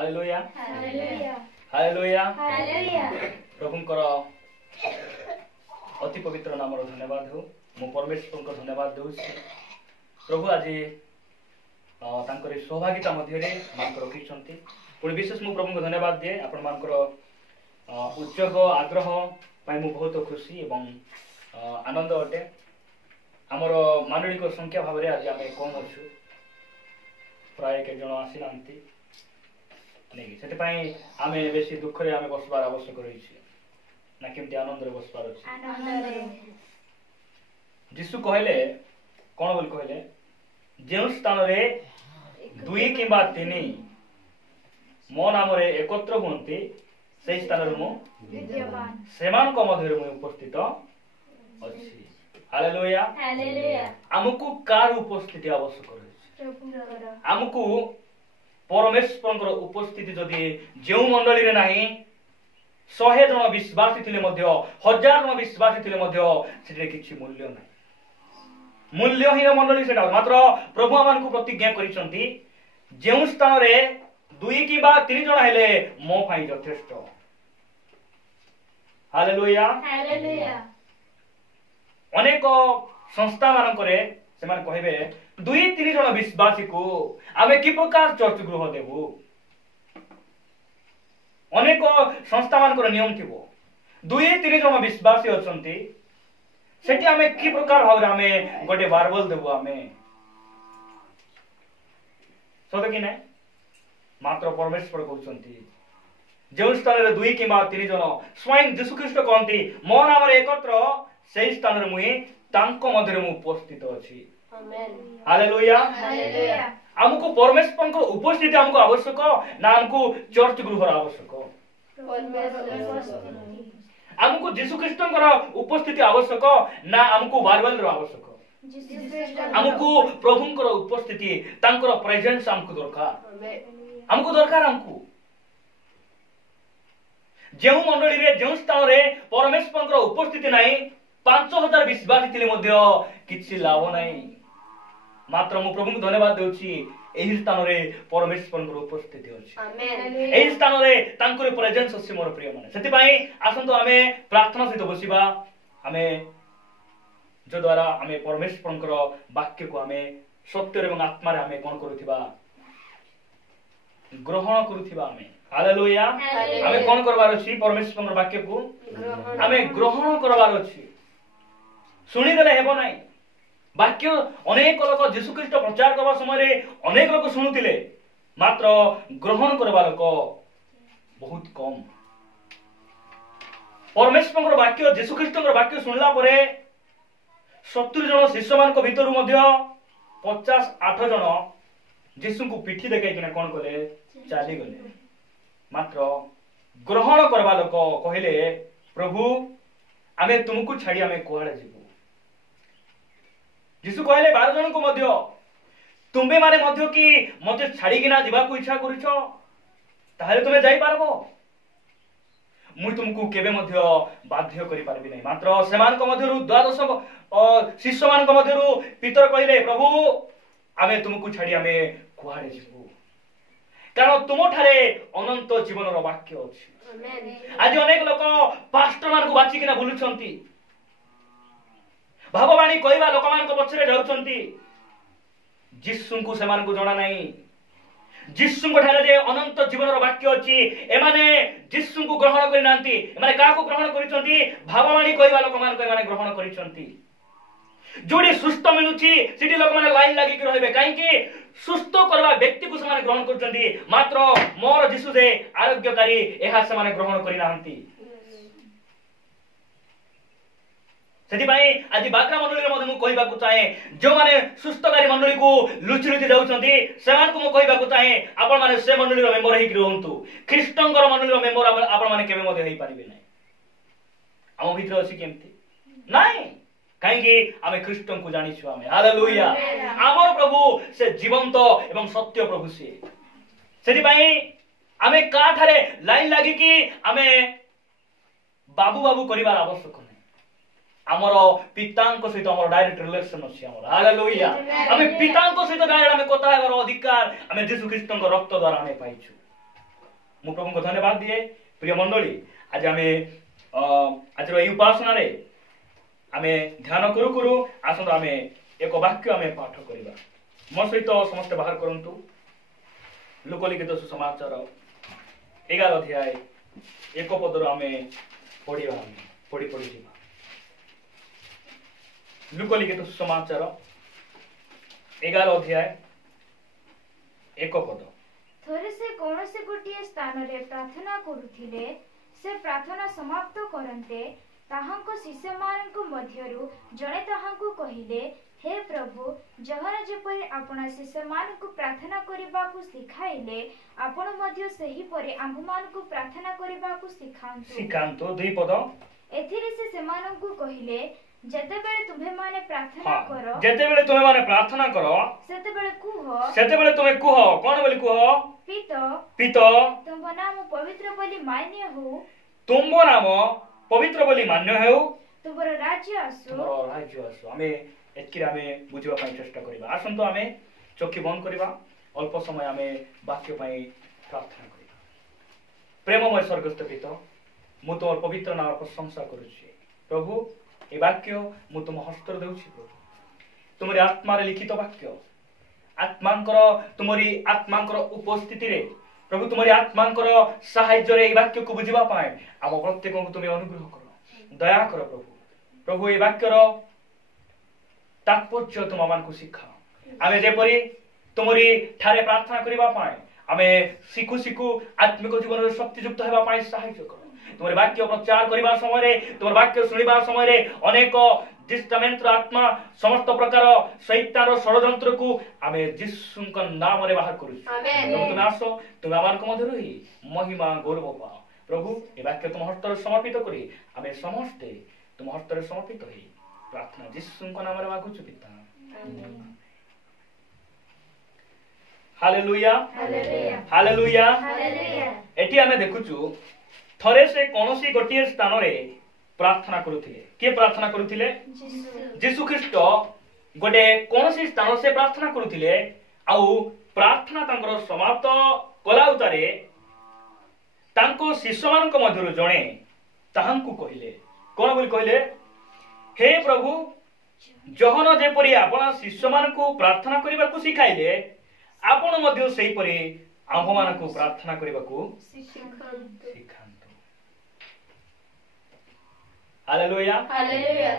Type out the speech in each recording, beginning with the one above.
Hallelujah hallelujah hallelujah hallelujah प्रभुंकर अति पवित्र नाम धन्यवाद हो मु परमेश्वर को धन्यवाद दूँ प्रभु आज तांकर सहभागिता मध्य मानक रखिंट पुणी विशेष मु प्रभु को धन्यवाद दिए आपण मानकर उद्योग आग्रह पाई मु बहुत खुशी एवं आनंद अटे आमर मानविक संख्या भाव आज आम कम अच्छु प्राय के जन आसी ना से आम बेसी दुख रे आम बसबार आवश्यक रही ना केमती आनंद रे बसबार अछि जीशु कहले कौन बोल कहले जो स्थान रे दुई किंबा तीन मो नाम रे एकत्र हुंती से स्थान रे मु सेमान को मध्य मु उपस्थित अछि हालेलुया हालेलुया हमकु कार उपस्थिति आवश्यक रही हमकु परमेश्वर उपस्थिति जदि जो मंडली रे नाही 100 जन विश्वासी थिले मध्य 1000 जन विश्वासी थिले मध्य सेटे किछि मूल्य नाही मूल्यहीन मंडली सेटा मात्र प्रभु आमान को प्रतिज्ञा करिसंती जो स्थान रे 2 किबा 3 जन हेले मो फाई यथेष्ट हालेलुया हालेलुया अनेक संस्था मानकरे से माने कहबे 2-3 जन विश्वासी को आमे कि प्रकार चर्च गृह देबु अनेक संस्था मानकर नियम थिबो 2-3 जन विश्वासी अछंती सेठी आमे कि प्रकार भाव आमे गोटे बारबल देबु आमे सत कि नै मात्र परमेश्वर कहउछंती जो स्थान रे 2 किबा 3 जन स्वयं यीशु ख्रीष्ट कहंती मो नाम रे एकत्र सेही स्थान रे मुई तांको मध्य रे मु उपस्थित अछि आमेन हालेलुया हालेलुया हमको परमेश्वर को उपस्थिति हमको आवश्यक ना हमको चर्च गृह आवश्यक हमको यीशु ख्रीष्ट उपस्थिति आवश्यक ना हमको बाइबल आवश्यक हमको प्रभुंकर उपस्थिति तांकर प्रेजेंस हमको दरकार हमको जो मंडली रे जो स्थान रे परमेश्वर उपस्थिति नाही 5000 विश्वासी थिले मध्य किछि लाभ नाही मात्र मु प्रभु को धन्यवाद देउछि एही स्थान रे परमेश्वर उपस्थिति अछि आमेन एही स्थान रे तांकर प्रेजेंस अछि मोर प्रिय माने सेति पई आसंतो हमें प्रार्थना सहित बसिबा हमें जो द्वारा हमें परमेश्वर वाक्य को हमें सत्य एवं आत्मा रे हमें कोन करूथिबा ग्रहण करूथिबा हमें हालेलुया हमें कोन करबार अछि परमेश्वर वाक्य को हमें ग्रहण करबार अछि सुनी देले हेबो नाही वाक्य अनेक लोक यीशु ख्रीष्ट प्रचार करबा समय अनेक लोक सुनुतिले मात्र ग्रहण करबा लोक बहुत कम परमेश्वर वाक्य यीशु ख्रीष्ट वाक्य सुनला परे 70 जन शिष्य मान को भीतर मध्य 58 जन यीशु को पिठी देखाई किना कोन करे चाली गले मात्र ग्रहण करबा लोक कहले प्रभु आमे तुमको छाड़ी आमे कोहाडे जीवु यीशु कहले 12 जन को मध्य तुम्बे माने मध्य कि मते छाड़ी किना जीवा को इच्छा करिछो ताहेले तुमे जाई पारबो मु तुमको केबे मध्य बाध्य करि पारबी नै मात्र सेमान को मध्यरु 12 शिष्य मान को मध्यरु पितर कहले प्रभु आमे तुमको छाड़ी आमे कोहाडे जीवु कारण तुम ठारे अनंत जीवन रो वाक्य अछि आमेन आज अनेक लोक पास्टर मान को बाची किना बुलुछंती भाववाणी कहवा लोक मान को पछरे जाउछंती यीशु को सेमान को जणा नाही यीशु को ठारे जे अनंत जीवन रो वाक्य अछि एमाने यीशु को ग्रहण करि नांती एमाने का को ग्रहण करिसंती भाववाणी कहवा लोक मान को एमाने ग्रहण करिसंती जोडी सुस्त मिलुची सिटी लोक माने लाइन लागि कि रहबे काहे कि सुस्त करबा व्यक्ति को समान ग्रहण करचंती मात्र मोर यीशु जे आरोग्यकारी एहा समान ग्रहण करि नांती सेति भाई आज बाक्रा मंडली रे मधे मु कहिबा को चाहे जो माने सुस्तकारी मंडली को लुचि लुचि जाउछंती सेमान को मु कहिबा को चाहे आपण माने से मंडली रो मेंबर हेइ रहंतु ख्रीष्टंकर मंडली रो मेंबर आपण माने केबे मधे हेइ पारिबे नै हम भीतर अछि केमती नाही काहे कि आमे ख्रीष्टन को जानिछु आमे हालेलुया हमर प्रभु से जीवंत एवं सत्य प्रभु सेति भाई आमे का ठारे लाइन लागि कि आमे बाबू बाबू करिवार आवश्यक नै हमर पितांक सहित हमर डायरेक्ट रिलेशन अछि हमर हालेलुया आमे पितांक सहित डायरेक्ट आमे कथा हेबार अधिकार आमे यीशु ख्रीष्टन रक्त द्वारा आमे पाइछु मु प्रभु को धन्यवाद दिए। प्रिय मंडली आज आम आज उपासना आम ध्यान करू करू आसतु आम एक वाक्य आम पाठ करवा। मो सहित समस्ते बाहर करंतु लोकलिखित सुसमाचार 11 अध्याय 1 पदर आम पढ़ा पढ़ी पढ़ी जीवा। लोकलिखित सुसमाचार 11 अध्याय 1 पद। थोड़े से कौन से गोटे स्थान रे प्रार्थना करुथिले से प्रार्थना समाप्त करन्ते ताहांको शिष्य मानक मध्यरु जणे ताहांको कहिले हे प्रभु जहन जेपरि आपण शिष्य मानक प्रार्थना करिबाकू सिखाइले आपण मध्य सही परे आम्भ मानक प्रार्थना करिबाकू सिखांतो। 2 पद। एथिरे से सेमानकू कहिले जेतेबेले तुम्हे माने प्रार्थना करो जेतेबेले तुम्हे माने प्रार्थना करो सेतेबेले तुम्हे कुह कोन बोली कुह पितो तुमो नाम पवित्र बोली मान्य हो तुमो नाम पवित्र बोली मान्य हो तुमरो राज्य आसु। आमे एतकी आमे बुझिबा पई चेष्टा करिबा। आसंतो आमे चोखी बंद करिबा अल्प समय आमे वाक्य पई प्रार्थना करिबा। प्रेममय स्वर्गस्थ पिता मु तोर पवित्र नाम प्रशंसा करूछि प्रभु। ए वाक्य मु तुम हस्तर देउछि प्रभु। तुमरी आत्मा रे लिखित वाक्य आत्मांकर तुमरी आत्मांकर उपस्थिति रे प्रभु तुमरी आत्मांकर सहाय्य रे ए वाक्य को बुझिबा पाए आम प्रत्येक को तुम अनुग्रह करो दया करो प्रभु। प्रभु ए वाक्यर तात्पर्य तुम मान को शिखा आमे जेपरि तुमरी ठारे प्रार्थना करिबा पाए आमे सिखु सिखु आत्मिक जीवन रे शक्ति युक्त हेबा पाए सहाय्य करो। तुम वाक्य प्रचार करबा समय रे तुम वाक्य सुनिबा समय रे अनेक दुष्टमंत्र आत्मा समस्त प्रकार शैतान षडयंत्र को आमे यीशुक नाम रे बाहर करू। आमेन। तुम आसो तुम आमान को मध्य रही महिमा गौरव पाओ प्रभु। ए वाक्य तुम हस्त रे समर्पित करी आमे समस्ते तुम हस्त रे समर्पित होई प्रार्थना यीशुक नाम रे मागुछु पिता। Amen. Hallelujah hallelujah hallelujah hallelujah. एठी आमे देखुछु थरे से कोनोसी गोटिए स्थान रे प्रार्थना करुथिले। के प्रार्थना करुथिले? यीशु ख्रीष्ट गोटे कोनोसी स्थान से प्रार्थना करुथिले आउ प्रार्थना तांकर समाप्त कला उतारे तांको शिष्य मानक मध्यरु जणे ताहांकु कहिले कोन बोली कहिले हे प्रभु जहन जेपरि आपण शिष्य मानकु प्रार्थना करिबाकू सिखाइले आपण मध्य सेही परि आम्भ मानकु प्रार्थना करिबाकू सिखांतो। Hallelujah hallelujah.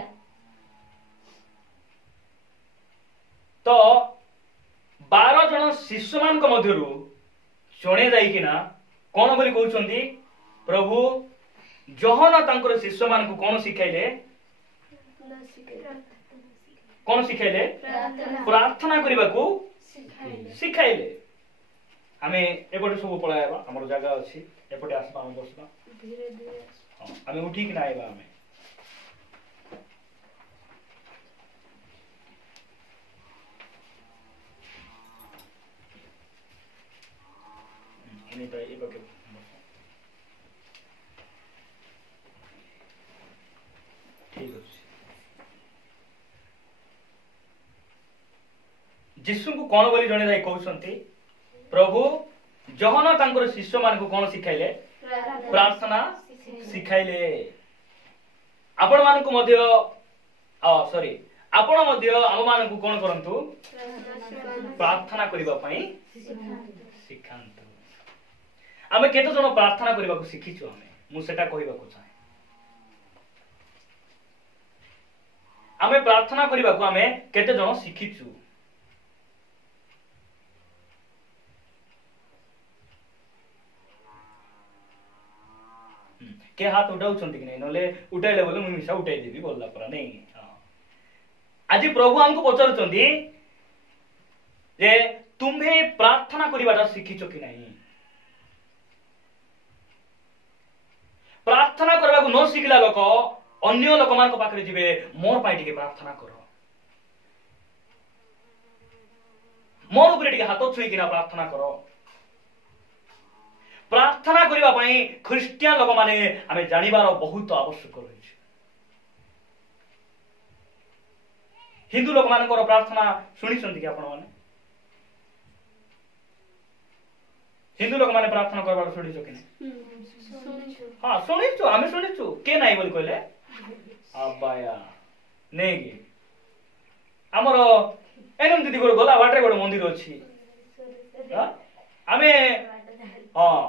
तो 12 जन शिष्य मानक मध्यरु जणे जाइकिना कोन बोली कहउछंती प्रभु जहन तांकर शिष्य मानकु कोन सिखाइले कोन सिखाइले प्रार्थना करिबाकू सिखाइले। आमे एपटे सब पळायबा हमर जगह अछि एपटे आसबा हम बसबा धीरे धीरे आमे उठी कि ना आइबा आमे इने त ए बके ठीक अछि। यीशु को कोन बोली जणे जाई कहउछंती प्रभु जहन तांकर शिष्य मान को कोन सिखाइले प्रार्थना सिखाइले आपण मान को मध्य सॉरी आपण मध्य हम मान को कोन करंतु प्रार्थना करिबा पई सिखांतु। आमे केतो जण प्रार्थना करिबा को सिखिछु आमे मु सेटा कहिबा को चाहे आमे प्रार्थना करिबा को आमे केते जण सिखिछु। के हाथ उठाउछंती कि नै नले उठाइले बोले मु मिसा उठाइ देबी बोलला परा नै। आज प्रभु हमको पचारुछंती जे तुम्हे प्रार्थना करिबाटा सिखिछो कि नै। प्रार्थना करबा को न सिखला लोक अन्य लोक मान को पाखरे जिवे मोर पाई टिके प्रार्थना करो मोर ऊपर टिके हाथ छुई किना प्रार्थना करो। प्रार्थना करिबा पई ख्रिस्टियन लोक माने आमे जानिबार बहुत आवश्यक रहिछ। हिंदू लोक मानकर प्रार्थना सुनिसंती कि आपण माने हिंदू लोक माने प्रार्थना करबार शुणिछु कि हाँ शुणिछु आमे शुणिछु के नाही बोली कहले अबाया नहीं कि हमर एनम दीदी गोड़ गोला बाटे गोड़ मंदिर अछि आमे हाँ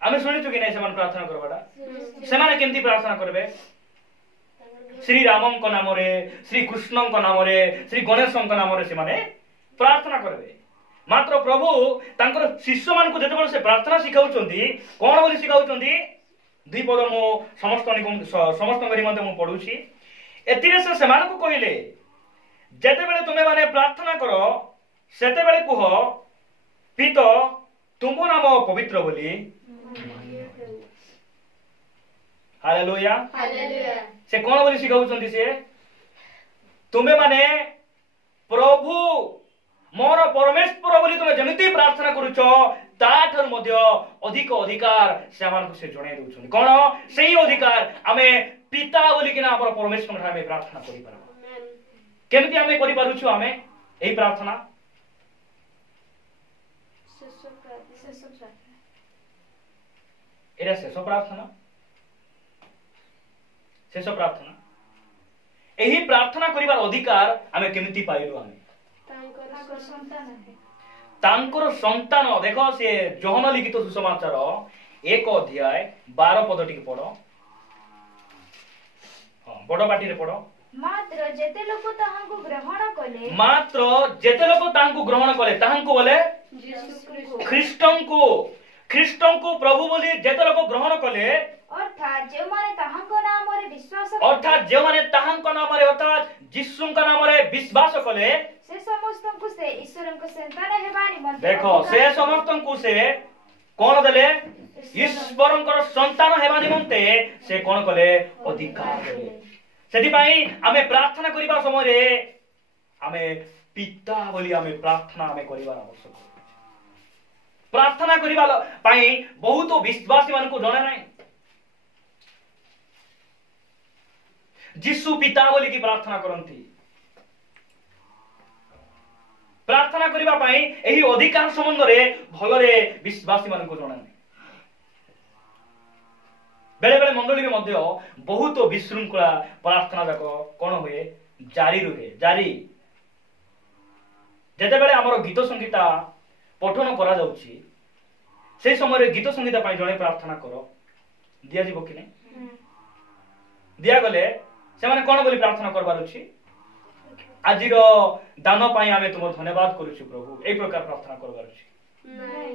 आमे शुणिछु कि नहीं से प्रार्थना करबाटा से माने केमती प्रार्थना करबे श्री रामं को नाम रे श्री कृष्णं को नाम रे श्री गणेशं को नाम रे से माने प्रार्थना करबे मात्र प्रभु तांकर शिष्य मान को जेते से प्रार्थना सिखाउचंती कोन बोली सिखाउचंती दुई पद मो समस्त निमंते मु पढुछि एतिरे से मान को कहिले जेते बेले तुमे माने प्रार्थना करो सेते बेले कुह पितो तुमो नाम पवित्र बोली हालेलुया हालेलुया से कोन बोली सिखाउचंती से तुमे माने प्रभु मोर परमेश्वर बोली तुमे जमिति प्रार्थना करूछ ताठर मध्य अधिक अधिकार से आमान को से जणे दउछन कोन सेही अधिकार हमें पिता बोली कि ना हमर परमेश्वर ठामे प्रार्थना करि परबो केमति हमें करि पारुछु हमें एही प्रार्थना एरा शेष प्रार्थना एही प्रार्थना करिवार अधिकार हमें केमति पाइलु हमें तांकर संतान देखो से जोहन लिखित सुसमाचार 1 अध्याय 12 पद टिक पढो हां बड़ पाटी रे पढो मात्र जेते लोक ताहांको ग्रहण कले ताहांको बोले ख्रीष्टन को प्रभु बोली जेते लोक ग्रहण कले अर्थात जे माने ताहांको नाम रे विश्वास अर्थात जे माने ताहांको नाम रे अर्थात यीशु का नाम रे विश्वास कले से समस्त को से ईश्वर को संतान हेबानी मन देखो से समस्त को से कोन देले ईश्वर को संतान हेबानी मनते से कोन कले अधिकार देले सेति पई हमें प्रार्थना करिबा समय रे हमें पिता बोली हमें प्रार्थना हमें करिबा आवश्यक प्रार्थना करिबा पई बहुत विश्वासी मान को जणे नै यीशु पिता बोली की प्रार्थना करंती प्रार्थना करिबा पई एही अधिकार संबंध रे भलरे विश्वासी मान को जणे नै बेले बेले मंडली रे मध्य बहुत विशृंखला प्रार्थना जाको कोन होए जारी रहे जारी जेते बेले हमर गीत संगीता पठन करा जाउची से समय रे गीत संगीता पई जणे प्रार्थना करो दिया जीवो कि नै दिया गले से माने कोन बोली प्रार्थना करबार अछि आजिर दान पाई आमे तुम धन्यवाद करूछु प्रभु ए प्रकार प्रार्थना करबार अछि नै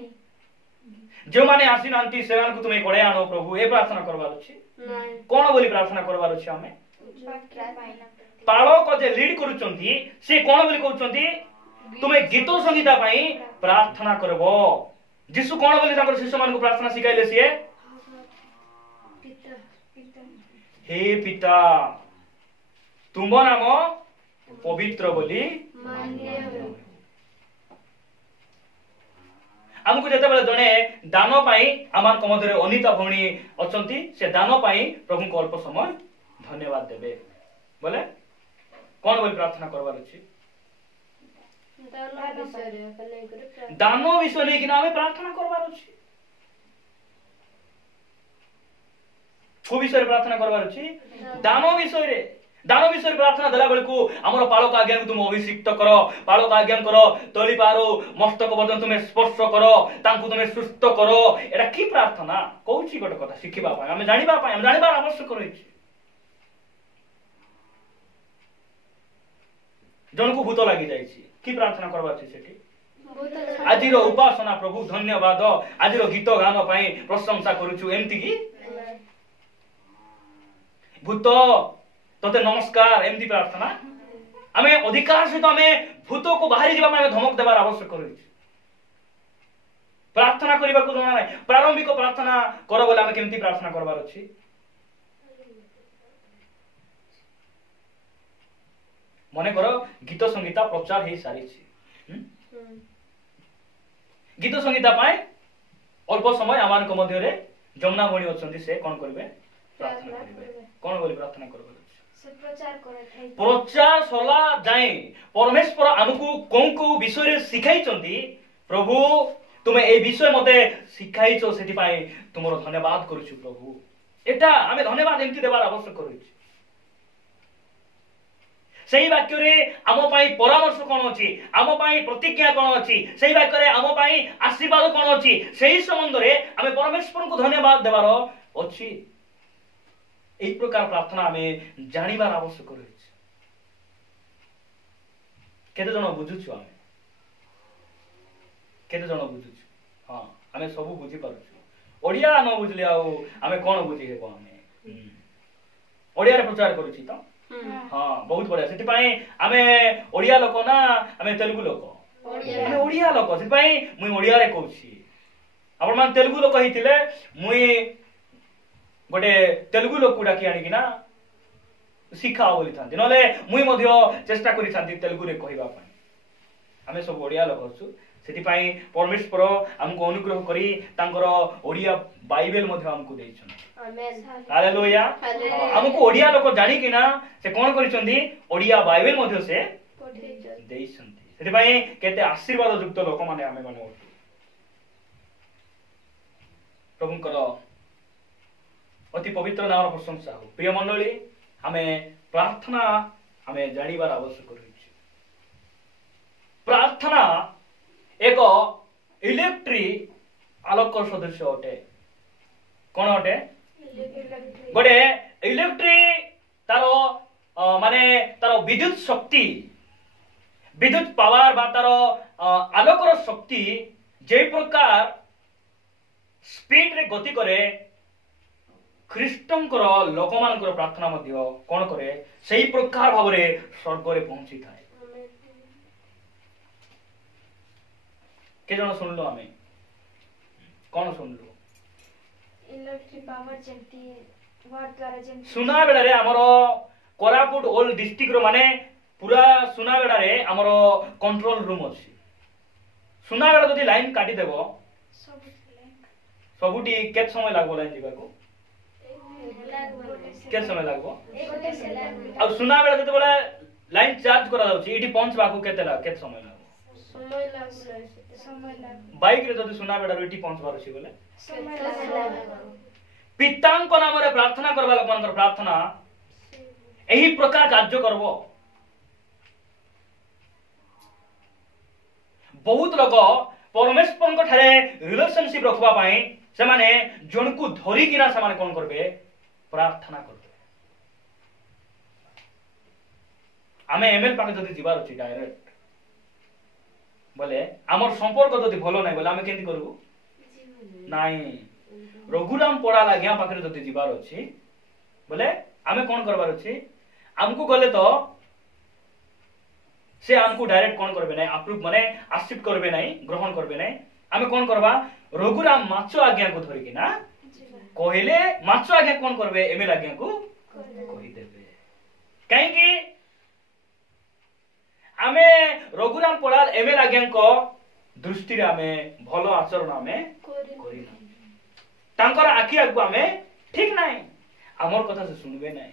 जो माने आसी नांती सेवान को तुमे कोड़े आनो प्रभु ए प्रार्थना करबार अछि नै कोन बोली प्रार्थना करबार अछि आमे पालो को जे लीड करूचंती से कोन बोली कहउचंती तुमे गीत संगीता पाई प्रार्थना करबो यीशु कोन बोली ताकर शिष्य मान को प्रार्थना सिखाइले से हे पिता तुम नाम पवित्र बोली हमको जते बेले जने दान पाई आमान कमदरे अनिता भणी अछंती से दान पाई प्रभु को अल्प समय धन्यवाद देबे बोले कोन बोली प्रार्थना करबार अछि दान विषय नै कि ना हमें प्रार्थना करबार अछि को विषय प्रार्थना करबार अछि दान विषय प्रार्थना देला बेल को हमर पालक आज्ञा को तुम अभिषिक्त करो पालक आज्ञा करो तली पारो मस्तक पर्यंत तुम स्पर्श करो तांकु तुम सुस्थ करो एटा की प्रार्थना कहूची गोटे कथा शिखिबा पाए हम जानिबार आवश्यक रहिछि जन को भूत लागि जाइछि की प्रार्थना करबा छै सेठी आजिर उपासना प्रभु धन्यवाद आजिर गीत गान पाई प्रशंसा करूछु एमति की भूत तोते नमस्कार एमती प्रार्थना आमे अधिकार सहित आमे भूत को बाहरी जीवा में धमक देबार आवश्यक रहिछि प्रार्थना करिबा को जणा नै प्रारंभिक प्रार्थना करो बोले आमे केमती प्रार्थना करबार अछि मने करो गीत संगीता प्रचार हे सारी छी गीत संगीता पाए अल्प समय आमान को मध्य रे जमुना भणी अछंती से कोन करबे प्रार्थना करबे कोन बोली प्रार्थना करबे प्रचार सला जाए परमेश्वर हमको कौन को विषय रे सिखाई चंदी प्रभु तुमे ए विषय मते शिखाइछो सेति पाई तुमरो धन्यवाद करूछु प्रभु। एटा आमे धन्यवाद एमती देबार आवश्यक करूछु। सेही वाक्य रे आमो पाई परामर्श कोन अछि, आमो पाई प्रतिज्ञा कोन अछि, सेही वाक्य रे आमो पाई आशीर्वाद कोन अछि, सेही संबंध रे आमे परमेश्वर को धन्यवाद देबार अछि। एई प्रकार प्रार्थना आमे जानिबार आवश्यक करूछु। केते जण बुझुछु आमे, केते जण बुझुछु? हां आमे सब बुझी पारुछु। ओडिया न बुझले आउ आमे कोन बुझी हेबो? आमे ओडिया रे प्रचार करूछि त हाँ बहुत बढ़िया। सेति पाई आमे ओडिया लोक ना, आमे तेलुगु लोक, आमे ओडिया लोक, सेति पाई मुई ओडिया रे कहूछि। आपण मान तेलुगु लोक हितिले मुई गोटे तेलुगु लोक को डाकी आनी कि ना शिखाओ बोली थांती, नले मुई मध्य चेष्टा करि थांती तेलुगु रे कहबा पाई। आमे सब ओडिया लोक होछु, सेति पाई परमेश्वर हमको अनुग्रह करी तांकर ओडिया बाइबल मध्य हमको देइछन। आमेन, हालेलुया। हमको ओडिया लोक जानी कि ना से कोन करिसंती, ओडिया बाइबल मध्य से देइछंती। सेति पाई केते आशीर्वाद युक्त लोक माने आमे माने होतु। प्रभुंकर अति पवित्र नाम प्रशंसा हो। प्रिय मंडली, आमे प्रार्थना आमे जानिबार आवश्यक रहिछि। प्रार्थना एक इलेक्ट्रिक आलोक सदृश अटे। कोन अटे? गोटे इलेक्ट्रिक तारो माने तारो विद्युत शक्ति, विद्युत पावर बा तारो आलोकर शक्ति जे प्रकार स्पीड रे गति करे, ख्रीष्टंकर लोक मानकर प्रार्थना मध्य कोन करे सेही प्रकार भाबरे स्वर्ग रे पहुंची थाए। के जण सुनलो? आमे कोन सुनलो? इलेक्ट्रिक पावर जेंती वर्ड द्वारा जेंती सुना बेला रे हमरो कोरापुट ओल्ड डिस्ट्रिक्ट रो माने पूरा सुना बेला रे हमरो कंट्रोल रूम अछि। सुना बेला जदी लाइन काटी देबो सबुटी केत समय लागबो लाइन दिबा को? केत समय लागबो? अब सुना बेला जते बेला लाइन चार्ज करा जाउछि इठी पहुंच बाकू केते लाग केत समय लागबो? समय लाग बाइक रे जदी सुना बेला इठी पहुंच बार अछि बोले समय लाग। पितांक नाम रे प्रार्थना करबा लोक मानकर प्रार्थना एही प्रकार कार्य करबो। बहुत लोग परमेश्वर को ठारे रिलेशनशिप रखबा पाई से माने जन को धरी किना से माने कोन करबे? प्रार्थना करबे। आमे एमएल पाके जदी जिबार अछि डायरेक्ट बोले हमर संपर्क जदी भलो नै बोले आमे केंती करबो? नाही रघुराम पड़ा लाग्या पाके जदी जिबार अछि बोले आमे कोन करबार अछि? हमको गले तो से हमको डायरेक्ट कोन करबे नै, अप्रूव माने एक्सेप्ट करबे नै, ग्रहण करबे नै। आमे कोन करबा? रघुराम माचो आज्ञा को धरि कि ना कहले माचो आज्ञा कोन करबे? एमएल आज्ञा को कहि देबे। काहे कि आमे रघुराम पड़ाल एमएल आज्ञा को दृष्टि रे आमे भलो आचरण आमे करिना, तांकर आखि आगु आमे ठीक नाही, हमर कथा से सुनबे नाही।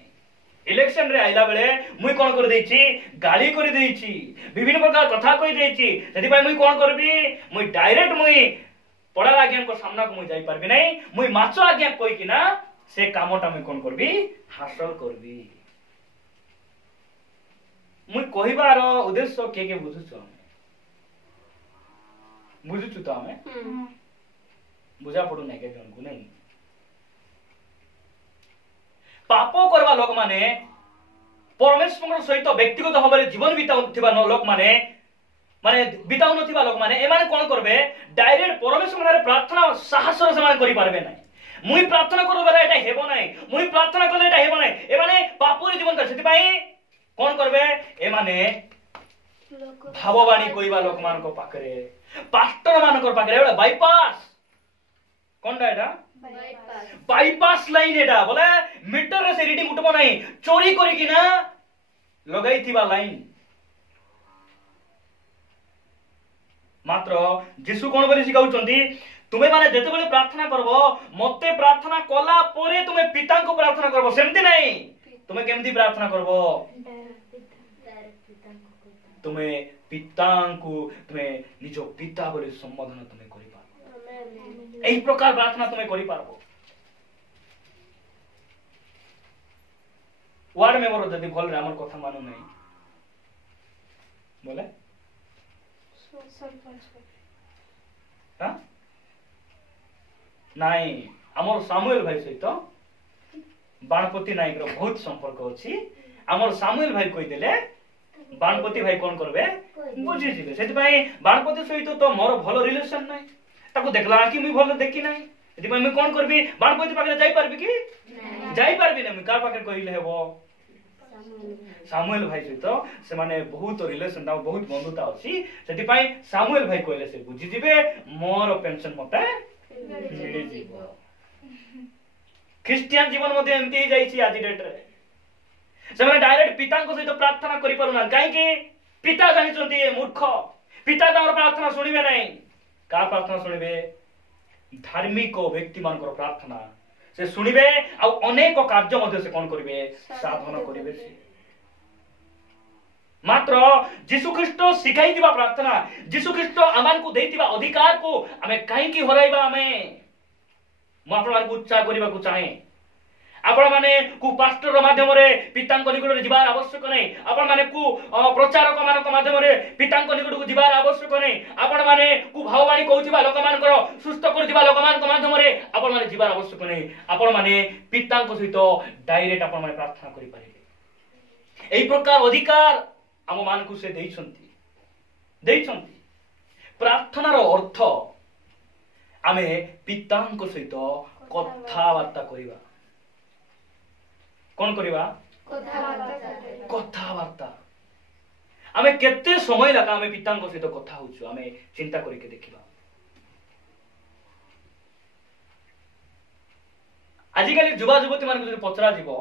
इलेक्शन रे आइला बेले मुई कोन कर देछि? गाली कर देछि, विभिन्न प्रकार कथा कहि देछि। सेति भाई मुई कोन करबी? मुई डायरेक्ट मुई पड़ा आज्ञा को सामना को मुई जाई परबी नाही, मुई माचो आज्ञा कहि कि ना से कामटा मुई कोन करबी? हासिल करबी। मुई कहिबार उद्देश्य के बुझुछु? आमे बुझुछु तो आमे बुझा पडु नै के जन को नै। पापो करवा लोक माने परमेश्वर सहित व्यक्तिगत भाव जीवन बिताउथिबा लोक माने माने बिताउ नथिबा लोक माने एमाने कोन करबे? डायरेक्ट परमेश्वर रे प्रार्थना साहस रे समान करि पारबे नै। मुई प्रार्थना करबा एटा हेबो नै, मुई प्रार्थना करले एटा हेबो नै, एमाने पाप रे जीवन कर। सेति पई कोन करबे? एमाने भाववाणी कइबा लोक मान को पाखरे, पास्टर मान को पाखरे एटा बाईपास कोनडा एटा? बाईपास लाइन एटा बोले मीटर रे से रीडिंग उठबो नै, चोरी करी कि ना लगाई थिबा लाइन। मात्र यीशु कोन बोली सिखाउचंती? तुमे माने जते बेले प्रार्थना करबो मते प्रार्थना कला परे तुमे पिता को प्रार्थना करबो, सेमति नै। तुमे केमति प्रार्थना करबो? तुम्हें पिता को तुम्हें निज पिता बोली संबोधन तुम्हें करि पारबो। एही प्रकार प्रार्थना तुम्हें करि पारबो। वार्ड मेंबर जदि भल रे हमर कथा मानु नहीं बोले हां नहीं हमर सामुएल भाई सहित बाणपति नायक रो बहुत संपर्क अछि। हमर सामुएल भाई कहि देले बाणपति भाई कोन करबे बुझि जिवे। सेति भाई बाणपति सहित तो मोर भलो रिलेशन नाही, ताको देखला कि मुई भलो देखि नाही। सेति भाई मुई कोन करबी बाणपति पाखे जाई परबी कि जाई परबी नै। मुई कार पाखे कहिले हेबो सामुएल भाई सहित से माने बहुत रिलेशन दा बहुत बंधुता अछि। सेति भाई सामुएल भाई कहले से बुझि जिवे मोर पेंशन मते मिलि जिवो। ख्रिस्टियन जीवन मध्ये एमती जाईछि आज डेट रे से माने डायरेक्ट पिता को सहित प्रार्थना करि परु ना। काहे कि पिता जानि चंती ए मूर्ख पिता तार प्रार्थना सुनिबे नै। का प्रार्थना सुनिबे धार्मिक व्यक्ति मानकर प्रार्थना से सुनिबे आ अनेक कार्य मध्ये से कोन करिवे साधन करिवे। से मात्र जीशु ख्रीष्ट सिखाई दिबा प्रार्थना जीशु ख्रीष्ट आमान को देतिबा अधिकार को हमें काहे कि हराइबा। हमें मु आपण मान को उच्चार करिबा को चाहे आपण माने को पास्टर माध्यम रे पिता को निकट रे जिबार आवश्यक नै। आपण माने को प्रचारक मानक माध्यम रे पिता को निकट को जिबार आवश्यक नै। आपण माने को भाववाणी कहउथिबा लोक मानकर सुस्त करथिबा लोक मानक माध्यम रे आपण माने जिबार आवश्यक नै। आपण माने पिता को सहित डायरेक्ट आपण माने प्रार्थना करि परिबे। एई प्रकार अधिकार आम मान को से देइछंती। प्रार्थना रो अर्थ आमे पिता को सहित कथावार्ता करिबा। कोन करिबा कथावार्ता। आमे केते समय लगा आमे पिता को सहित कथा होछु आमे चिंता करि के देखिबा। आजिकाली युवा युवती मान को पचरा जीवो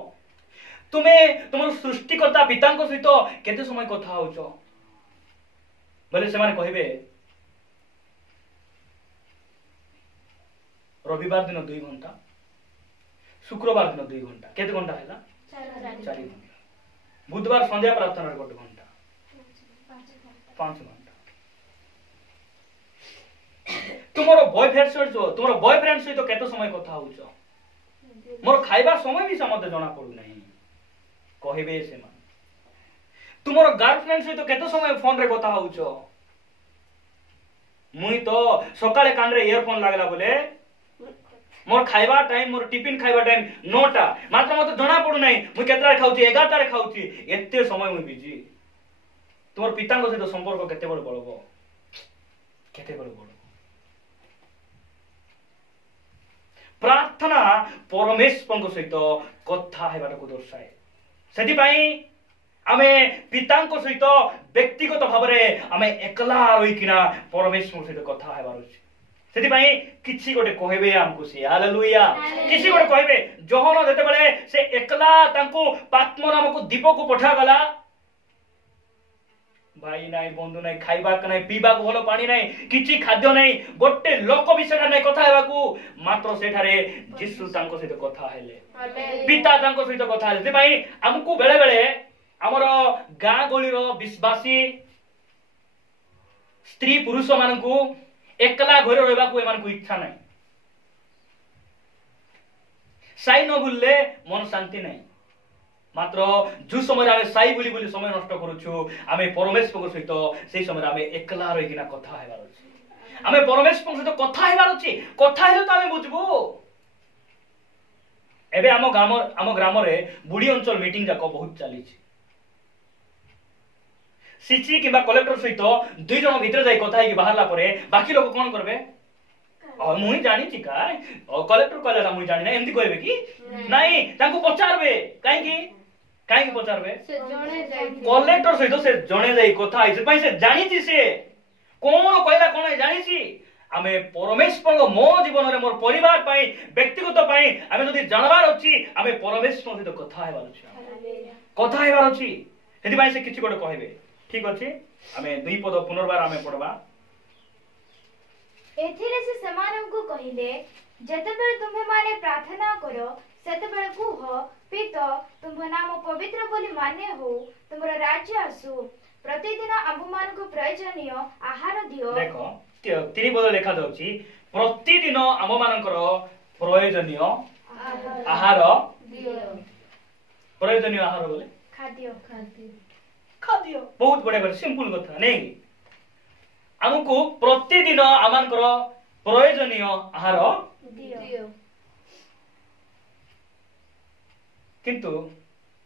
तुमे तुमर सृष्टिकर्ता पिता को सहित केते समय कथा होचो बोले से माने कहिबे रविवार दिन 2 घंटा शुक्रवार दिन 2 घंटा केते घंटा हैला 4 घंटा बुधवार संध्या प्रार्थना 1 घंटा 5 घंटा। तुमरो बॉयफ्रेंड सहित केते समय कथा होचो मोर खाइबा समय भी समते जणा पडु नाही कहिबे से मान। तुमरो गर्लफ्रेंड सहित केते समय फोन रे कथा होचो मुई तो सकाळे कान रे इयरफोन लागला बोले मोर खाइबा टाइम मोर टिफिन खाइबा टाइम 9टा मात्र मते जणा पडु नाही मुई केतरा खाउची 11टा रे खाउची एते समय मुई बिजी। तुमर पिता को सहित संपर्क केते बड़ बळबो केते बड़ बड़। प्रार्थना परमेश्वर को सहित कथा हेबाटा को दर्शाए। सेति पई आमे पिता को सहित व्यक्तिगत भाव रे आमे एकला रही किना परमेश्वर सहित कथा हेबार अछि। सेति पई किछि गोटे कहबे हमकु से हालेलुया किछि गोटे कहबे जोहन जते बेले से एकला तांको पात्म नामक दीप को पठा गला भाई नाही बंधु नाही खाइबा नाही पीबा को भलो पानी नाही किछि खाद्य नाही गोटे लोक विषय नाही कथा हेबाकू मात्र सेठारे यीशु तांको सहित कथा हेले पिता तांको सहित कथा हेले। भाई हमकू बेले बेले हमर गां गली रो विश्वासी स्त्री पुरुष मानकू एकला घर रहबाकू एमानकू इच्छा नाही साई न बुलले मन शांति नाही मात्र जो समय आमे साई बोली बोली समय नष्ट करूछु आमे परमेश्वर सहित सेही समय आमे एकला रही किना कथा हेबार अछि। आमे परमेश्वर सहित कथा हेबार अछि कथा हेले त आमे बुझबो। एबे आम ग्राम रे बुढ़ी अंचल मीटिंग जाक बहुत चली सीसी किबा कलेक्टर सहित 2 जन भीतर जाई कथा हेकी बाहरला परे बाकी लोग कोन करबे मुई जानी छी काय कलेक्टर कहला मुई जानी ना एमती कहबे कि नाही तांको पचारबे काहे पचारबे से जणे जाई कलेक्टर सहित से जणे जाई कथा आइसे पई से जानी छी से कोन कहला कोन जानी छी आमे परमेश्वर मो जीवन रे मोर परिवार पई व्यक्तिगत पई आमे जदी जानबार अछि आमे परमेश्वर सहित कथा हेबार अछि हेति पई से किछि गोटे कहबे ठीक अछि। आमे 2 पद पुनर्बार आमे पढबा एथिरे से समानंकु कहिले जेतेबेले तुम्हे माने प्रार्थना करो सेतेबेले कुह पिता तुम्ह नाम पवित्र बोली मान्य हो तुमरा राज्य आसु प्रतिदिन आम्भମାନଙ୍କୁ प्रयोजनीय आहार दियो। देखो 3 पद लिखा जाउची प्रतिदिन आम मानकर प्रयोजनीय आहार दियो। प्रयोजनीय आहार बोले खाद्य खाद्य बहुत बड़े सिंपल कथा नहीं हमको प्रतिदिन आमकर प्रयोजनीय आहार दियो। किंतु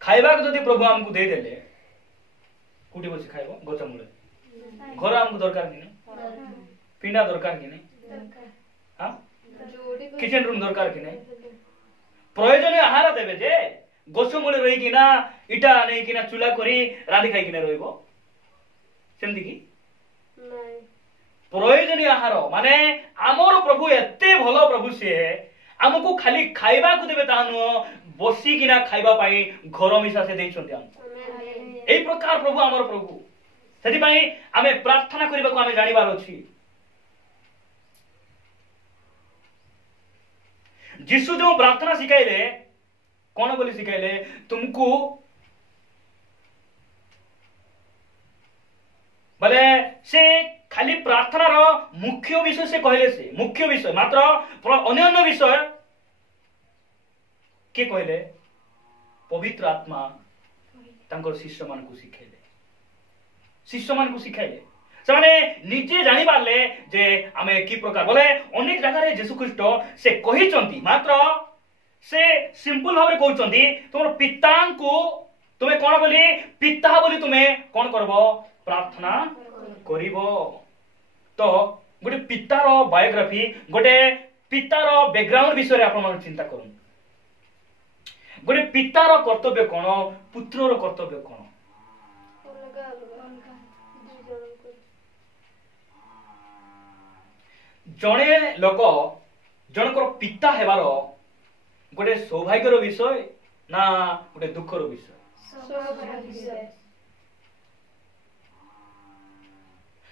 खाइबा जदि प्रभु हमको दे देले कोठी बसी खाइबो गच मूले घर हमको दरकार कि पिंडा दरकार कि हां किचन रूम दरकार कि प्रयोजनीय आहार देबे जे गछ मूले रही कि ना इटा नहीं कि ना चूल्हा करी रांधि खाई कि ना रहइबो सेमती की प्रयोजनीय आहार माने आमर प्रभु एते भलो प्रभु से हमको खाली खाइबा को देबे तानु बसी कि ना खाइबा पाई घर मिसा से देइछन्ती हम एई प्रकार प्रभु आमर प्रभु सेति पई आमे प्रार्थना करिबा को आमे जानिबार अछि यीशु जो प्रार्थना सिखाइले कौन बोली सिखाइले तुमको बोले से खाली प्रार्थना रो मुख्य विषय से कहले से मुख्य विषय मात्र अन्य विषय के कहले पवित्र आत्मा तांकर शिष्य मान को सिखाइले शिष्य मान को सिखाइले से माने निजे जानि पारले जे आमे की प्रकार बोले अनेक जगह रे यीशु ख्रीष्ट से कहिचंती मात्र से सिंपल भाव कहउचंती तुम पिता को तुम्हें कौन बोली पिता बोली तुम्हें कौन करबो प्रार्थना करिबो तो गोटे पितार बायोग्राफी गोटे पितार बैकग्राउंड विषय रे आपण चिंता करन गोटे पितार कर्तव्य कौन पुत्रर कर्तव्य कौन जड़े लोक जनकर पिता हेबार गोटे सौभाग्यर विषय ना गोटे दुखर विषय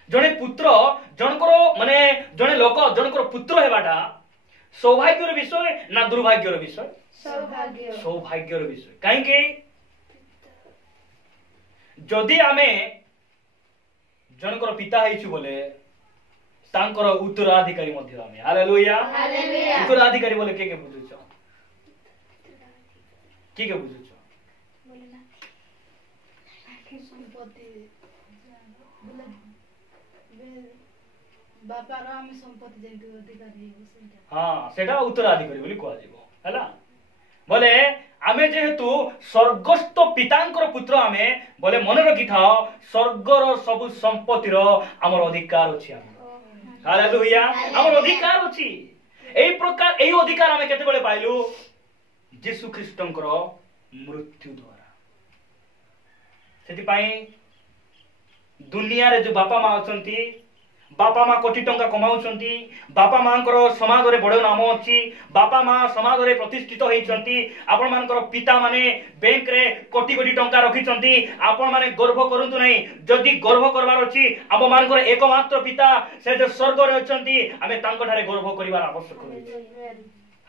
जड़े पुत्र जनकर माने जड़े लोक जनकर पुत्र हेबाटा सौभाग्यर विषय ना दुर्भाग्यर विषय सौभाग्यर विषय कहीं जदि आमे जनकर पिता हेचु बोले तांकर उत्तराधिकारी मध्य आमे हालेलुया उत्तराधिकारी बोले के बुझुछ के बुझुछ बापार आमे संपत्ति जेंतु अधिकारी हो हां सेटा उत्तराधिकारी बोली कहल जेबो हला बोले आमे जेहेतु स्वर्गस्थ पितांकर पुत्र आमे बोले मन रखि थाओ स्वर्गर सब संपत्तिर हमर अधिकार अछि हालेलुया हमर अधिकार अछि एई प्रकार एई अधिकार आमे केते बेले पाइलु यीशु ख्रीष्टंकर मृत्यु द्वारा सेति पई दुनिया रे जो बापा मां अछंती बापा मां कोटी टंका कमाउछंती बापा मांकर समाज रे बड़ नाम अछि बापा मां समाज रे प्रतिष्ठित होइछंती आपण मानकर पिता माने बैंक रे कोटी कोटी टंका रखिछंती आपण माने गर्व करंतु नै जदि गर्व करबार अछि आप मानकर एकमात्र पिता से जे स्वर्ग रे अछंती आमे तांको ठारे गर्व करिवार आवश्यक अछि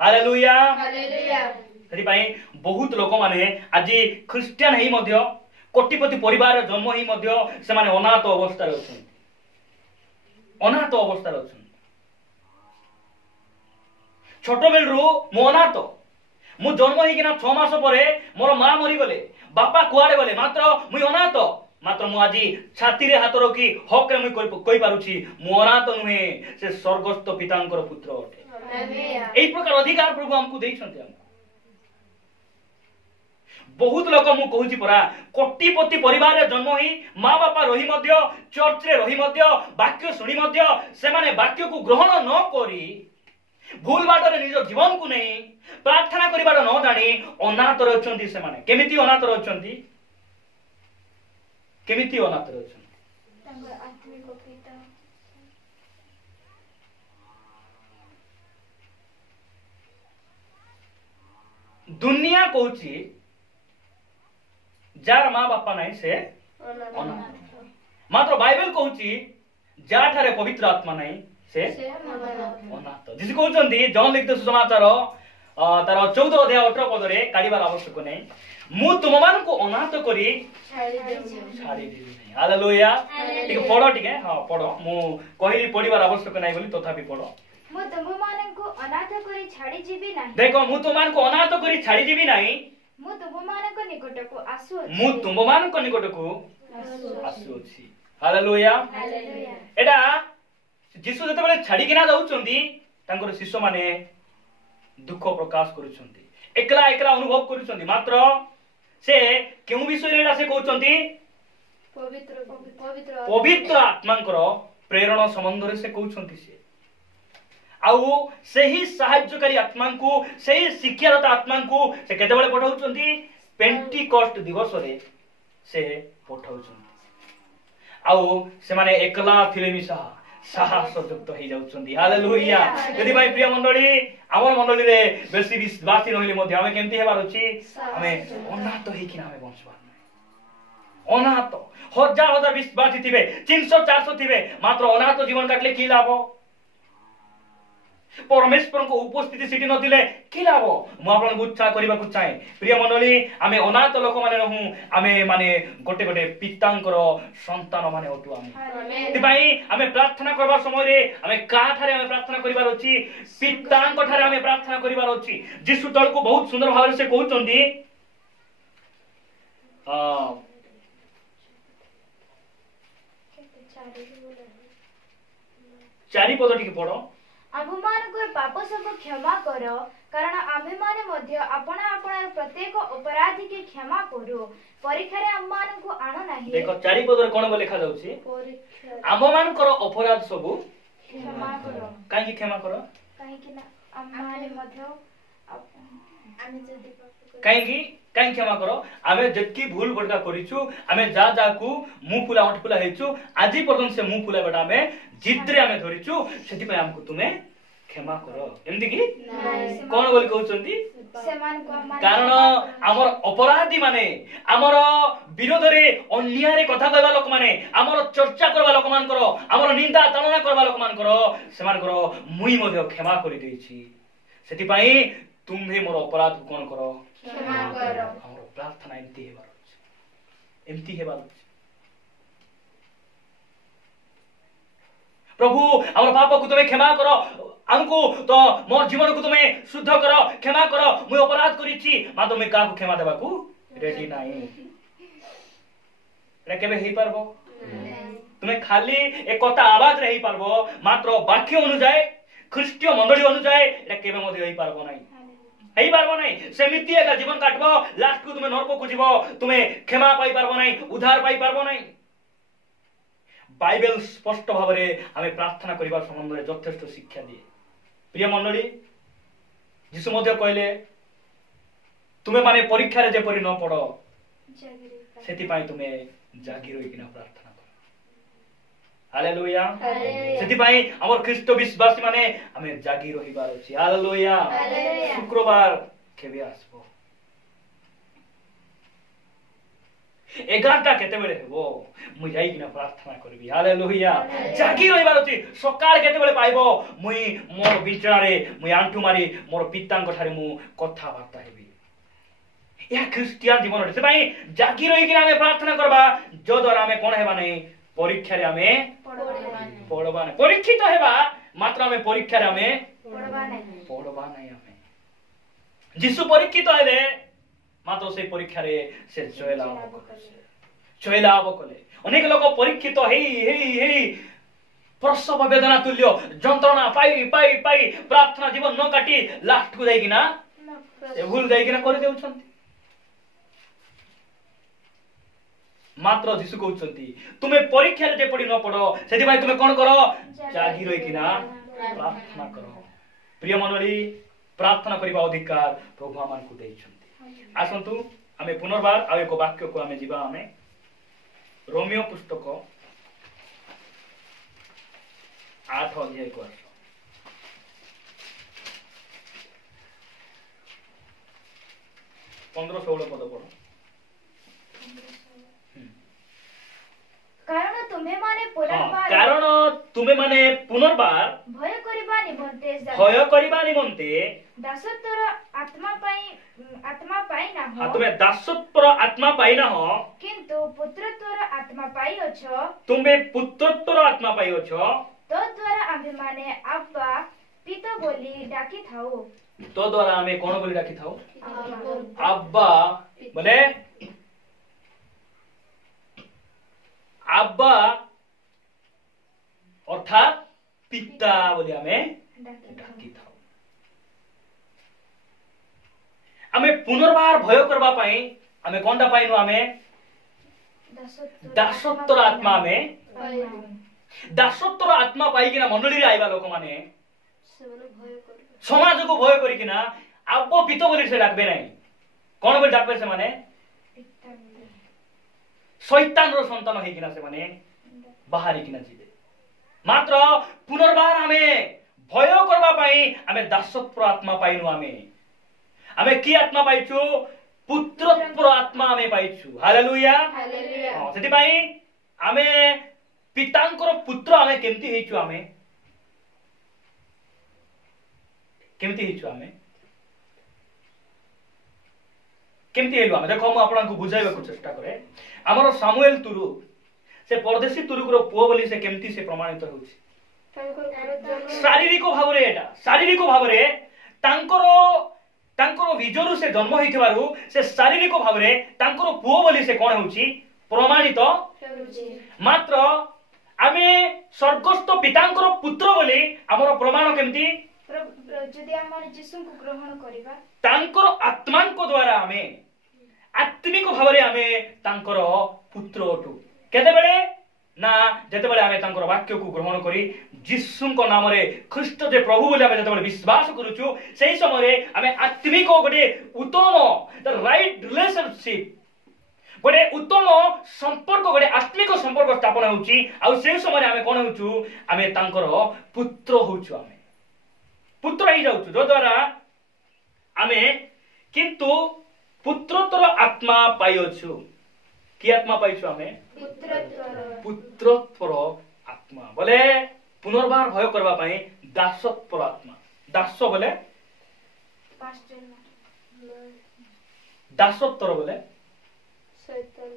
हालेलुया हालेलुया सेति पई बहुत लोक माने आज क्रिश्चियन हेई मध्य कोटिपति परिवार जन्म हेई मध्य से माने अनाथ अवस्था रे अछंती अनाथ अवस्था छोट बेलू मु अनाथ मु जन्म होना 6 मास परे मोर मां मरी गले बापा कुआड़े गले मात्र मुई अनाथ मात्र मु आज छाती रे हाथ रखी हक रे मुई कहि पारुछि मु अनाथ नुहे से स्वर्गस्थ पितांकर पुत्र अटे एई प्रकार अधिकार प्रभु हमकु दैछन्ते बहुत लोक मु कहूची परा कोटिपति परिवार रे जन्म ही मां बापा रही मध्य चर्च रे रही मध्य वाक्य सुनी मध्य से माने वाक्य को ग्रहण न करी भूल बाट रे निज जीवन को नहीं प्रार्थना करिबाट न जानी अनाथ रहछन्ती से माने केमिति अनाथ रहछन्ती केमिति अनाथ रहछन्ती तांगर आत्मिक पिता दुनिया कहूची जार मां बापा नहीं से अनाथ मात्र बाइबल कहूची जा ठारे पवित्र आत्मा नहीं से अनाथ जिस कहउचंदी जॉन लिखते सुसमाचार तार 14 अध्याय 18 पदरे काढिबार आवश्यक नै मु तुममानकु अनाथ करी छाड़ी देबी नै हालेलुया ठीक पढो ठीक है हां पढो मु कहिली पढिबार आवश्यक नै बोली तथापि पढो मु तुममानंकु अनाथ करी छाड़ी जीवी नाही देखो मु तुममानकु अनाथ करी छाड़ी जीवी नाही मु तुममानंक निकटको आसु अछि मु तुममानक निकटको आसु अछि हालेलुया हालेलुया एटा जीसु जते बेले छाड़ी किना जाउचंदी तांकर शिष्य माने दुख प्रकाश करूचंदी एकला एकला अनुभव करूचंदी मात्र से केउ विषय रे से कहउचंदी पवित्र आत्मांकर प्रेरणा संबंध रे से कहउचंदी से आउ सही सहायकारी आत्मा को सही शिक्षारत आत्मा को से केते बेले पठाउचंदी पेंटिकॉस्ट दिवस रे से पठाउचंदी आउ से माने एकला फिलेमिसा साहस युक्त हो जाउचंदी हालेलुया यदि भाई प्रिय मंडली हमर मंडली रे बेसी विश्वासी रहिले मध्ये हमें केमती हेबार अछि हमें अनाथ होई कि हमें बंचबार अनाथ हजार हजार विश्वासी थिबे 300 400 थिबे मात्र अनाथ जीवन काटले की लाभ परमेश्वर को उपस्थिति सिटी नथिले की लाभ मु आपन गुच्छा करबा को चाहे प्रिय मंडली आमे अनाथ लोक माने रहू आमे माने गोटे गोटे पितांकर संतान माने होतु आमे ति भाई आमे प्रार्थना करबा समय रे आमे का थारे आमे प्रार्थना करबार अछि पितांक थारे आमे प्रार्थना करबार अछि जीसु तळ को बहुत सुंदर भाव से कहउचंदी चारि पद टिके पढो आम्भमानकर पाप सब क्षमा कर कारण आम्भेमाने मध्य आपना आपनार प्रत्येक अपराधी के क्षमा करू परीक्षा रे आम्भमानकु आनो नाही देखो चारि पद रे कोन लिखा जाउची आम्भमानकर अपराध सब क्षमा करो काहे क्षमा करो काहे कि ना आम्भमाने मध्य आमे जदी काहे क्षमा करो आमे जत्की भूल बडका करिछु आमे जा जा को मु फुला हट फुला हेछु आजि पर्यंत से मु फुला बडा आमे जिद्रे आमे धरिछु सेति पय हमकु तुमे क्षमा करो एमति की कोन बोली कहउचंती समान को कारण हमर अपराधी माने हमर विरोध रे अन्याय रे कथा कहबा लोक माने हमर चर्चा करबा लोक मान करो हमर निंदा ताड़ना करबा लोक मान करो समान करो मुई मध्ये क्षमा करि देछि सेति पय तुम्हे मोर अपराध को कोन करो क्षमा करो हमर प्रार्थना एमती हेबार प्रभु हमर पाप को तुमे क्षमा करो हमको तो मोर जीवन को तुमे शुद्ध करो क्षमा करो मु अपराध करिछि मातो मैं का को क्षमा देबा को रेडी नाही रे केबे हेई परबो तुमे खाली एक कथा आवाज रे हेई परबो मात्र वाक्य अनुसार ख्रीष्टीय मंडली अनुसार रे केबे मध्ये हेई परबो नाही हेई परबो नाही सेमिति एका जीवन काटबो लास्ट को तुमे नरक को जीवो तुमे क्षमा पाई परबो नाही उद्धार पाई परबो नाही बाइबल स्पष्ट भाव में हमें प्रार्थना करने संबंध में यथेष्ट शिक्षा दिए प्रिय मंडली जीसु मध्य कहले तुम्हें माने परीक्षा रे जेपरि न पड़ो सेति पाई तुम्हें जागी रही किना प्रार्थना करो हालेलुया सेति पाई हमर ख्रीष्ट विश्वासी माने हमें जागी रहिबार अछि हालेलुया शुक्रवार केबे आसबो 11टा केते बेले हेबो मु जाई किना प्रार्थना करबी हालेलुया जागी रहिबार अछि सकाळ केते बेले पाइबो मुई मोर बिचारे मुई आंठु मारी मोर पितांक ठारे मु कथा बार्ता हेबी या ख्रीष्टियान जीवन रे से भाई जागी रही किना हमें प्रार्थना करबा जो द्वारा हमें कोन हेबा नै परीक्षा रे हमें पढ़बा नै परीक्षित हेबा मात्र हमें परीक्षा रे हमें पढ़बा नै हमें जीसु परीक्षित हेले मात्र से परीक्षा रे से जयलाभ कले अनेक लोक परीक्षित हेई प्रसव वेदना तुल्य जंत्रणा पाई पाई पाई प्रार्थना जीवन न काटी लास्ट को जाई किना से भूल जाई किना कर देउछंती मात्र जीसु कहउछंती तुमे परीक्षा रे जे पड़ी न पड़ो सेति भाई तुमे कोन करो जागी रही किना प्रार्थना करो प्रिय मंडली प्रार्थना करिबा अधिकार प्रभु हमन को दैछंती आसंतु आमे पुनर्बार आ एक वाक्य को आमे जीवा आमे रोमियो पुस्तक 8 अध्याय को 15-16 पद पढ़ो कारण तुम्हें माने पुनर्बार कारण तुम्हें माने पुनर्बार भय करिबा निमंते ନିମନ୍ତେ ଭୟ କରିବା ନିମନ୍ତେ ଦାସତ୍ୱର ଆତ୍ମା ପାଇ ନାହଁ, ତୁମେ ଦାସତ୍ୱର ଆତ୍ମା ପାଇନାହ, କିନ୍ତୁ ପୁତ୍ରତ୍ୱର ଆତ୍ମା ପାଇଅଛ। ତୁମେ ପୁତ୍ରତ୍ୱର ଆତ୍ମା ପାଇଅଛ। ତଦ୍ୱାରା ଆମ୍ଭେମାନେ ଆବ୍ବା ପିତା ବୋଲି ଡାକିଥାଉ। तो द्वारा हमें कौन बोली डाकी था? अब्बा बोले अब्बा अर्थात पिता बोली हमें डाकी था। हमें पुनर्बार भय करबा पाई हमें कौन दा पाइनु? हमें दासत्वर आत्मा में दासत्वर आत्मा पाई किना मंडली रे आइबा लोक माने समाज को भय करिकिना आब्बो पितो बोली से डाकबे नहीं। कौन बोली डाकबे से माने? शैतान रो संतान होइकिना से माने बाहरी किना जीवे। मात्र पुनर्बार हमें भय करबा पाई हमें दासत्व आत्मा पाइनु। हमें की आत्मा पाइछु? पुत्रत्व आत्मा हमें पाइछु। Hallelujah hallelujah. सेति पाई हमें पितांकर पुत्र हमें केमती हेछु? हमें केमती हेछु? हमें केमती हेलु? हमें देखो हम आपन को बुझाइबा को चेष्टा करे। हमर सामुएल तुरु से परदेशी तुरुक रो पुओ बोली से केमती से प्रमाणित होछि? शारीरिक भावरे एटा शारीरिक भावरे तांकर बीजरु से जन्म होइथिबारु से शारीरिक भावरे तांकर पुओ बोली से कोन होछि प्रमाणित मात्र आमे स्वर्गस्थ पितांकर पुत्र बोली हमर प्रमाण केमती? जदि हमर यीशु को ग्रहण करिबा तांकर आत्मा को द्वारा हमें आत्मिक भावरे हमें तांकर पुत्र अटु। केते बेले ना जते बेले हमें तांकर वाक्य को ग्रहण करी यीशु को नाम रे ख्रीष्ट जे प्रभु बोली हमें जते बेले विश्वास करूछु सेही समय रे हमें आत्मिक गोटे उत्तम द राइट रिलेशनशिप गोटे उत्तम संपर्क गोटे आत्मिक संपर्क स्थापन होउची। आ सेही समय रे हमें कोन होउछु? हमें तांकर पुत्र होउछु। हमें पुत्र ही जाउछु जो द्वारा हमें किंतु पुत्रत्वर आत्मा पाइछु। की आत्मा पाइछु? हमें पुत्रत्वर आत्मा बोले पुनर्बार भय करबा पई दासत्वर आत्मा। दास बोले दासत्वर बोले शैतान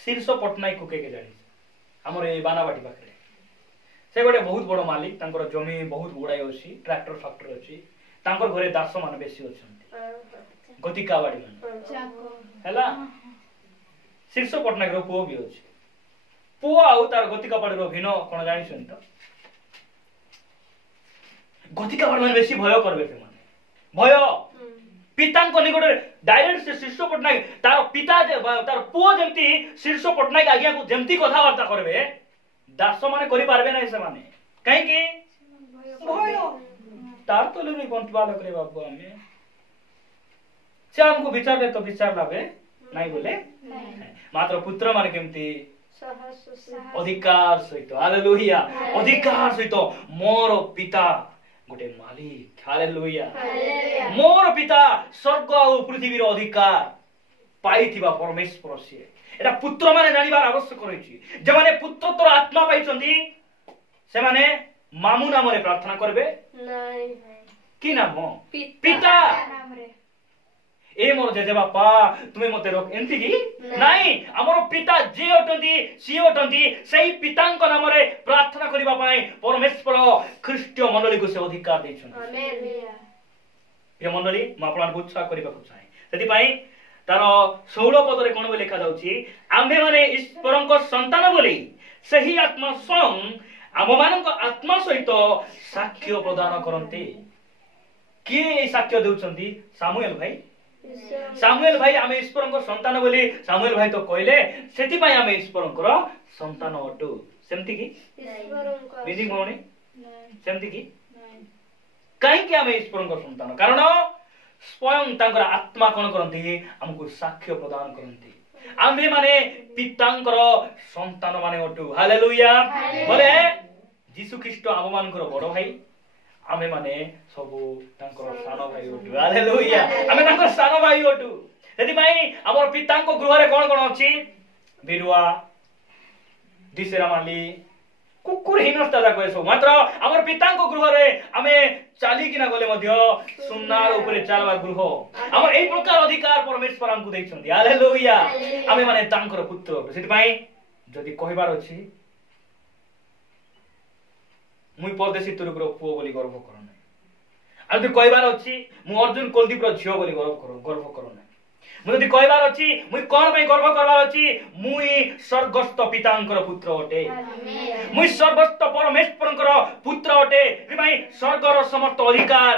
शीर्ष पटनायक को के जानी हमर ए बानाबाटी पाखरे से गोटे बहुत बड़ मालिक तांकर जमी बहुत गुड़ाई अछि ट्रैक्टर फैक्टर अछि तांकर घरे दास मान बेसी अछंती गतिका बाड़ी मान हैला शीर्ष पटनायक रो पुओ भी अछि पुओ आउ तार गतिका बाड़ी रो भिनो कोन जानि छन त गतिका बाड़ी मान बेसी भय करबे से माने भय पितांको निकटरे डायरेक्ट से शीर्ष पटनायक तार पिता तार पुओ जेमती शीर्ष पटनायक आज्ञा को जेमती कथा वार्ता करबे दास माने करि पारबे नै से माने काहे कि भय तार तो लेनी कोंटवा लकरे बाबू हमें से हमको विचार दे तो विचार लावे नहीं बोले मात्र पुत्र माने केमती अधिकार सहित हालेलुया अधिकार सहित मोर पिता गोटे मालिक हालेलुया मोर पिता स्वर्ग और पृथ्वी रो अधिकार पाइथिबा परमेश्वर से एटा पुत्र माने जानिबार आवश्यक रहिछि जे माने पुत्रत्वर आत्मा पाइछन्ती से माने मामू नाम रे प्रार्थना करबे नहीं की नाम पिता नाम रे ए मोर जेजे बापा तुमे मते रोक एंती की नहीं हमर पिता जे अटंती सी अटंती सेही पितांक नाम रे प्रार्थना करिबा पई परमेश्वर ख्रीष्ट मंडली को से अधिकार दैछन आमेन ये मंडली म आपन बुच्छा करिबा को चाहे सेति पई तार 16 पद रे कोन लिखा जाउची आम्भे माने ईश्वरक संतान बोली सही आत्मा स्वयं आम मानक आत्मा सहित साक्ष्य प्रदान करन्ते के साक्ष्य देउचंती सामुएल भाई आमे ईश्वरक संतान बोली सामुएल भाई तो कहले सेति पई आमे ईश्वरक संतान अटु सेमति की ईश्वरक विधि कोनी सेमति की काहे कि आमे ईश्वरक संतान कारण स्वयं तांकर आत्मा कोन करन्ती हमकु साक्ष्य प्रदान करन्ती आम्भे माने पितांकर संतान माने अटु हालेलुया बोले यीशु ख्रीष्ट आम मानकर बड़ भाई आमे माने सबु तांकर सान भाई अटु हालेलुया आमे तांकर सान भाई अटु सेति पई हमर पितांको गृह रे कोन कोन अछि बिरुआ दिसेरा माली कुकुर हीनस्ता जाक एसो मात्र हमर पितांको गृह रे आमे चाली किना गले मध्य सुनार ऊपर चालवा गृह हमर एई प्रकार अधिकार परमेश्वर हमकु दैछन्ती हालेलुया आमे माने तांकर पुत्र सेति पई जदि कहबार अछि मुई परदेशी तुरुकर पुओ बोली गर्व करो नै आ जदि कहबार अछि मु अर्जुन कुलदीप रो झियो बोली गर्व करो नै मु जदि कहबार अछि मुई कोन पई गर्व करबार अछि मुई स्वर्गस्थ पितांकर पुत्र अटे मुई स्वर्गस्थ परमेश्वरंकर पुत्र अटे ए भाई स्वर्गर समस्त अधिकार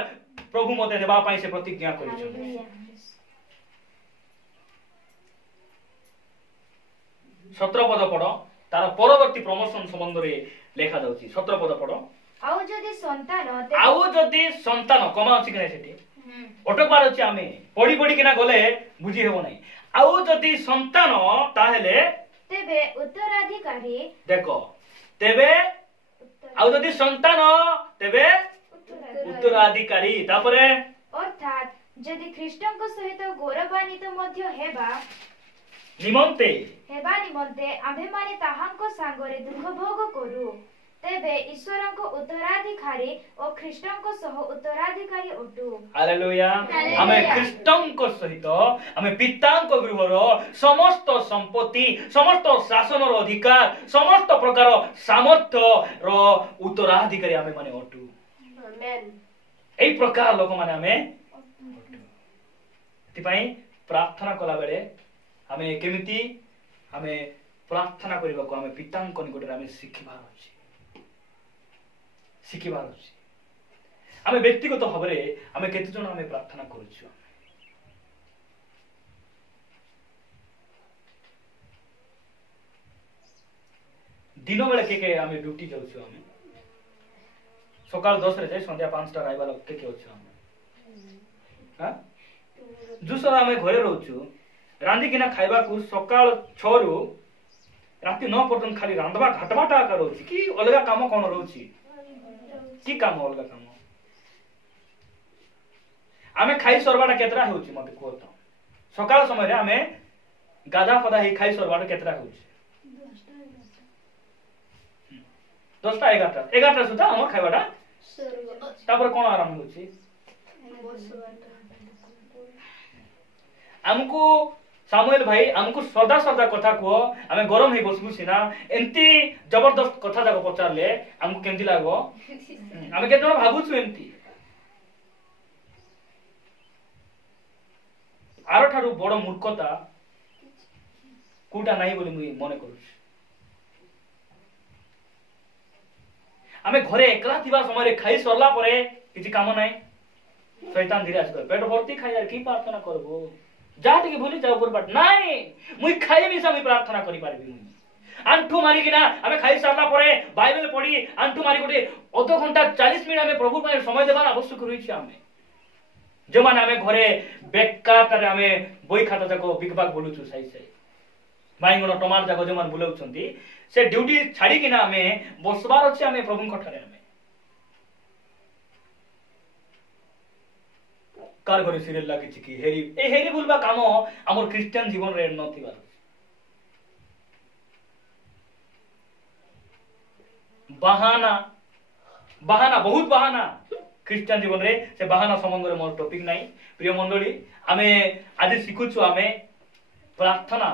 प्रभु मते देबा पई से प्रतिज्ञा करिछ 17 पद पढ तार परवर्ती प्रमोशन संबंध रे लेखा जाउची 17 पद पढ आउ जदि संतान कमा अछि कि नै सेठी अटकबार अछि आमे पढी पढी किना गले बुझी हेबो नै आउ जदि संतान ताहेले तेबे उत्तराधिकारी देखो तेबे आउ जदि संतान तेबे उत्तराधिकारी तापरे अर्थात जदि ख्रीष्टଙ୍କ सहित गौरवान्वित मध्य हेबा निमन्ते आम्भे माने ताहांको सांगरे दुख भोग करू तेबे ईश्वरଙ୍କ उत्तराधिकारी और ख्रीष्टଙ୍କ सह उत्तराधिकारी अटू हालेलुया आमे ख्रीष्टଙ୍କ सहित आमे पितांको गृहर समस्त संपत्ति समस्त शासनर अधिकार समस्त प्रकार सामर्थ्य रो उत्तराधिकारी आमे माने अटू आमेन एई प्रकार लोक माने आमे अटू तिपाई प्रार्थना कला बेले आमे केमिति आमे प्रार्थना करिबा को आमे पितांको निकटरे आमे शिखिबार अछि आमे व्यक्तिगत भाबरे आमे केते जण आमे प्रार्थना करूछु दिन बेले के आमे ड्यूटी जाउछु आमे सकाळ 10 रे जाय संध्या 5 टा राइबा लोक के अछि आमे हां जुसर आमे घरे रहउछु रांदी किना खाइबा को सकाळ 6 रु राती 9 पर्यंत खाली रांदबा घाटबाटा करूछि कि अलगा काम कोन रहउछि की काम अलगा काम आमे खाई सरबाटा केतरा होउछि मते कोत सकाळ समय रे आमे गाधा पदा ही खाई सरबाटा केतरा होउछि 10 टा 11 सुधा हमर खाइबाटा तापर कोन आराम होउछि हमको सामुएल भाई हमको सदा सदा कथा को आमे गरम ही बसबु सिना एंती जबरदस्त कथा जाको पचारले हमको केमती लागो आमे केतनो भाबु छु एंती आरो ठारू बड़ मूर्खता कोटा नाही बोली मुई मने करू आमे घरे एकला थिबा समय रे खाई सरला परे किछि काम नाही शैतान धीरे आस पेट भर्ती खाई यार की प्रार्थना करबो जाति के भूली जाओ पुरबाट नाही मुई खाई मिसा मुई प्रार्थना करि पारबी मुई आंठू मारी किना हमें खाई सारला परे बाइबल पढी आंठू मारी गोटे आधा घंटा 40 मिनिट हमें प्रभु पाए समय देबार आवश्यक रही छै हमें जो माने हमें घरे बेकार तारे हमें बोई खाता जाको बिकबाक बोलु छु सही सही बाइंगण टमाटर जाको जो मान बुलाउ छंती से ड्यूटी छाडी किना हमें बसबार अछि हमें प्रभु कठारे हमें कार घरे सीरियल लागी छि कि हेरी बुलबा काम हमर क्रिश्चियन जीवन रे न थिबा बहाना बहुत बहाना क्रिश्चियन जीवन रे से बहाना संबंध रे मोर टॉपिक नाही प्रिय मंडली हमें आज शिखुछु हमें प्रार्थना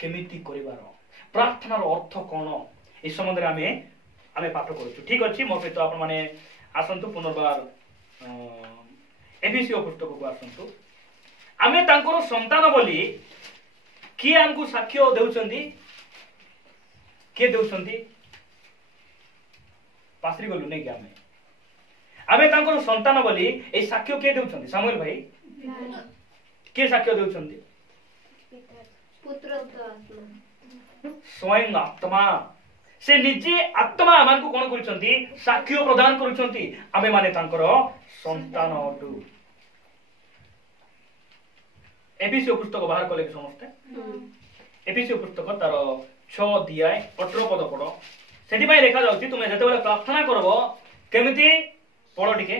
केमिति करिवार प्रार्थनार अर्थ कोन ए संबंध रे हमें पाठ करूछु ठीक अछि मो सहित आपण माने आसंतु पुनर्बार एबीसी पुस्तक को आसंतु आमे तांकर संतान बोली कि हमकु साक्ष्य देउछंती के देउछंती पासरी गलु नै कि आमे तांकर संतान बोली ए साक्ष्य के देउछंती सामुएल भाई के साक्ष्य देउछंती पुत्र आत्मा स्वयं आत्मा से निजे आत्मा मान को कोन करूछंती साक्ष्य प्रदान करूछंती आमे माने तांकर संतान अटू एपीसी पुस्तक बाहर कले समस्त एपीसी पुस्तक तार 6 अध्याय 18 पद पढ सेठी पय लिखा जाउची तुमे जते बेला प्रार्थना करबो केमिति पढ टिके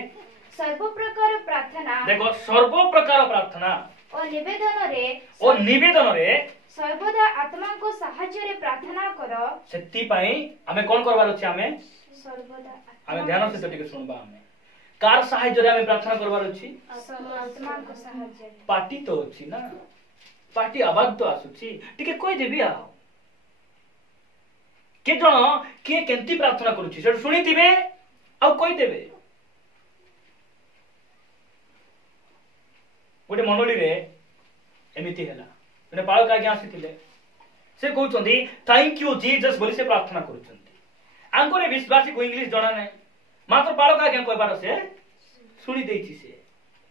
सर्व प्रकार प्रार्थना देखो सर्व प्रकार प्रार्थना ओ निवेदन रे सर्वदा आत्मा को साहाय्य रे प्रार्थना करो सेति पई हमें कोन करबार अछि सर्वदा हमें ध्यान से तो टिके सुनबा हमें कार साहाय्य रे हमें प्रार्थना करबार अछि आत्मा को साहाय्य पार्टी तो अछि ना पार्टी आवाज तो आसुछि टिके कोइ देबी आ के जण के केंती प्रार्थना करूछि से सुनिथिबे आ कोइ देबे गोटे मंडली रे एमिति हैला गोटे बालक आगे आसीथिले से कहउछन्ती थैंक यू जीसस बोली से प्रार्थना करूछन्ती आंकोरे विश्वासी को इंग्लिश जणा नै मात्र बालक आगे कहबार से सुनी देछि से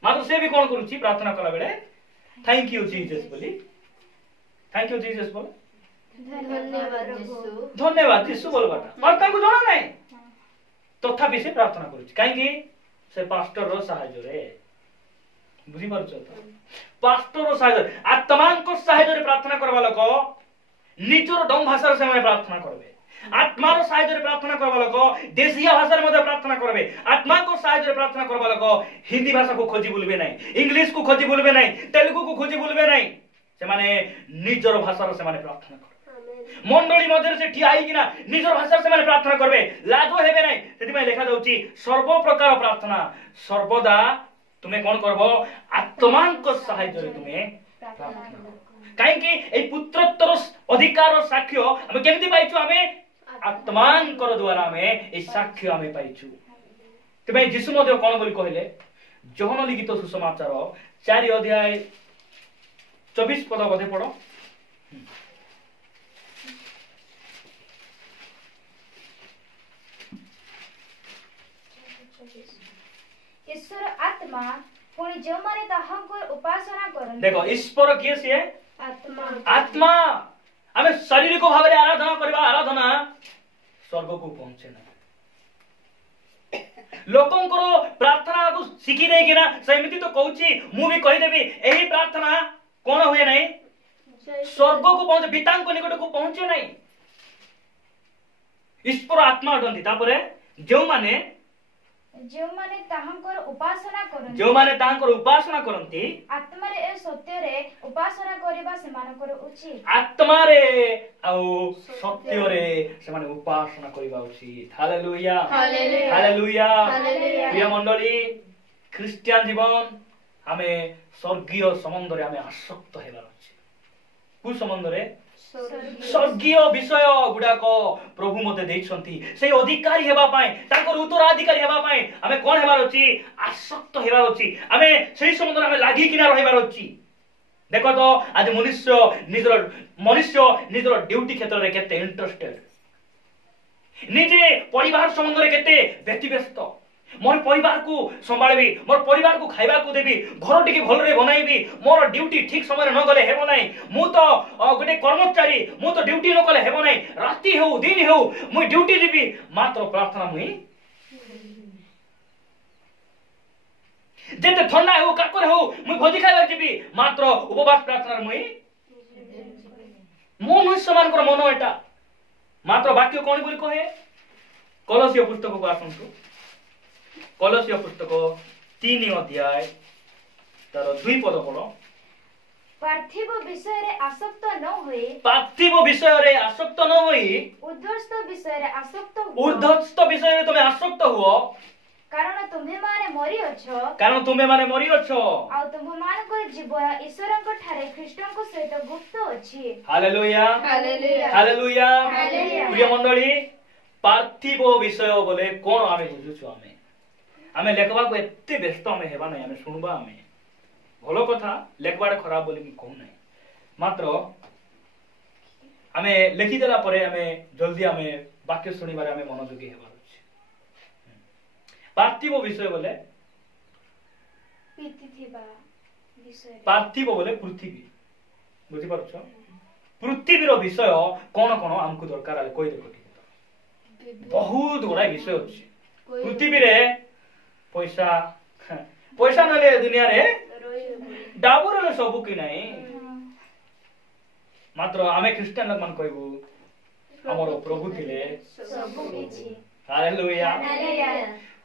मात्र से भी कोन करूछि प्रार्थना कला बेले थैंक यू जीसस बोली थैंक यू जीसस बोल धन्यवाद यीशु बोलबाटा मात्र को जणा नै तथापि से प्रार्थना करूछि काहे कि से पास्टर रो सहाय्य रे बुझी पारछ त पास्टर रो सहाय्य आत्मा को सहाय्य रे प्रार्थना करबा लोक निजर डम भाषा से माने प्रार्थना करबे आत्मा रो सहाय्य रे प्रार्थना करबा लोक देशिया भाषा रे मध्ये प्रार्थना करबे आत्मा को सहाय्य रे प्रार्थना करबा लोक हिंदी भाषा को खोजी बुलबे नै इंग्लिश को खोजी बुलबे नै तेलुगु को खोजी बुलबे नै से माने निजर भाषा रे से माने प्रार्थना करबे मंडली मध्ये से ठिया आइ किना निजर भाषा से माने प्रार्थना करबे लाजो हेबे नै सेति में लिखा जाउची सर्व प्रकार प्रार्थना सर्वदा तुम्हें कौन करबो आत्मा को सहाय्य रे तुम्हें प्रार्थना काहे कि ए पुत्रत्वर अधिकार साक्ष्य हम केमिति पाइछु हमें आत्मा को द्वारा हमें ए साक्ष्य हमें पाइछु तबे यीशु मध्ये कोन बोली कहले यूहन्ना लिखित सुसमाचार 4 अध्याय 24 पद मध्ये पढो ईश्वर आत्मा पुणी जो माने ताहांकर उपासना करन देखो ईश्वर किए से आत्मा आत्मा हमें शरीर को भाव रे आराधना करबा आराधना स्वर्ग को पहुंचे ना लोकन को प्रार्थना को सिखी दे कि ना सेमिति तो कहूची मु भी कहि देबी एही प्रार्थना कोन होय नै स्वर्ग को पहुंचे पितांक को निकट को पहुंचे नै ईश्वर आत्मा अटंती तापरे जो माने ताहांकर उपासना करंती आत्मा रे सत्य रे उपासना करबा सेमानकर उचित आत्मा रे आ सत्य रे सेमाने उपासना करबा उचित हालेलुया हालेलुया हालेलुया हालेलुया प्रिय मंडली ख्रिस्टियन जीवन हमें स्वर्गीय संबंध रे हमें आसक्त हेबार अछि कु संबंध रे स्वर्गीय विषय गुडाक प्रभु मते दैछंती से अधिकारी हेबा पाए ताकर उत्तराधिकारी हेबा पाए हमें कोन हेबार अछि आसक्त हेबार अछि हमें सेही संबंध हमें लागि किना रहबार अछि देखो तो आज मनुष्य निजर ड्यूटी क्षेत्र रे केते इंटरेस्टेड निजे परिवार संबंध रे केते व्यतिव्यस्त मोर परिवार को संभाळबी मोर परिवार को खाइबा को देबी घर टिके भल रे बनाइबी मोर ड्यूटी ठीक समय न गले हेबो नै मु तो गोटे कर्मचारी मु तो ड्यूटी न गले हेबो नै राती हो दिन हो मु ड्यूटी देबी मात्र प्रार्थना मुई जेते ठंडा हो काकर हो मु भोजी खाइबा जेबी मात्र उपवास प्रार्थना मुई मन समान कर मन एटा मात्र वाक्य कोन बोली कहे कलसीय पुस्तक को आसंतु कलसीय पुस्तक 3 अध्याय तार 2 पद पढो पार्थिव विषय रे आसक्त न होई उद्धस्त विषय रे आसक्त तुमे आसक्त हुओ कारण तुम्हे माने मरि अछो आ तुम मानकर जीवन ईश्वरक ठारे ख्रीष्टक सहित गुप्त अछि हालेलुया हालेलुया हालेलुया हालेलुया प्रिय मंडली पार्थिव विषय बोले कोन आमे बुझुछु आमे लेखबा को एते व्यस्त आमे हेबा नै आमे सुनबा आमे भलो कथा लेखबाडे खराब बोली कि कहू नै मात्र आमे लेखि देला परे आमे जल्दी आमे वाक्य सुनिबारे आमे मनोयोगी हेबा अछि पार्थिव विषय बोले पार्थिव बोले पृथ्वी बुझि परछो पृथ्वीर विषय कोन कोन हमकु दरकार आले कोइ देखो बहुत बड़ा विषय अछि पृथ्वी रे पैसा नले दुनिया रे डाबुर रे सब कि नै मात्र आमे क्रिश्चियन लोग मन कहबो हमर प्रभु थिले सब किछि हालेलुया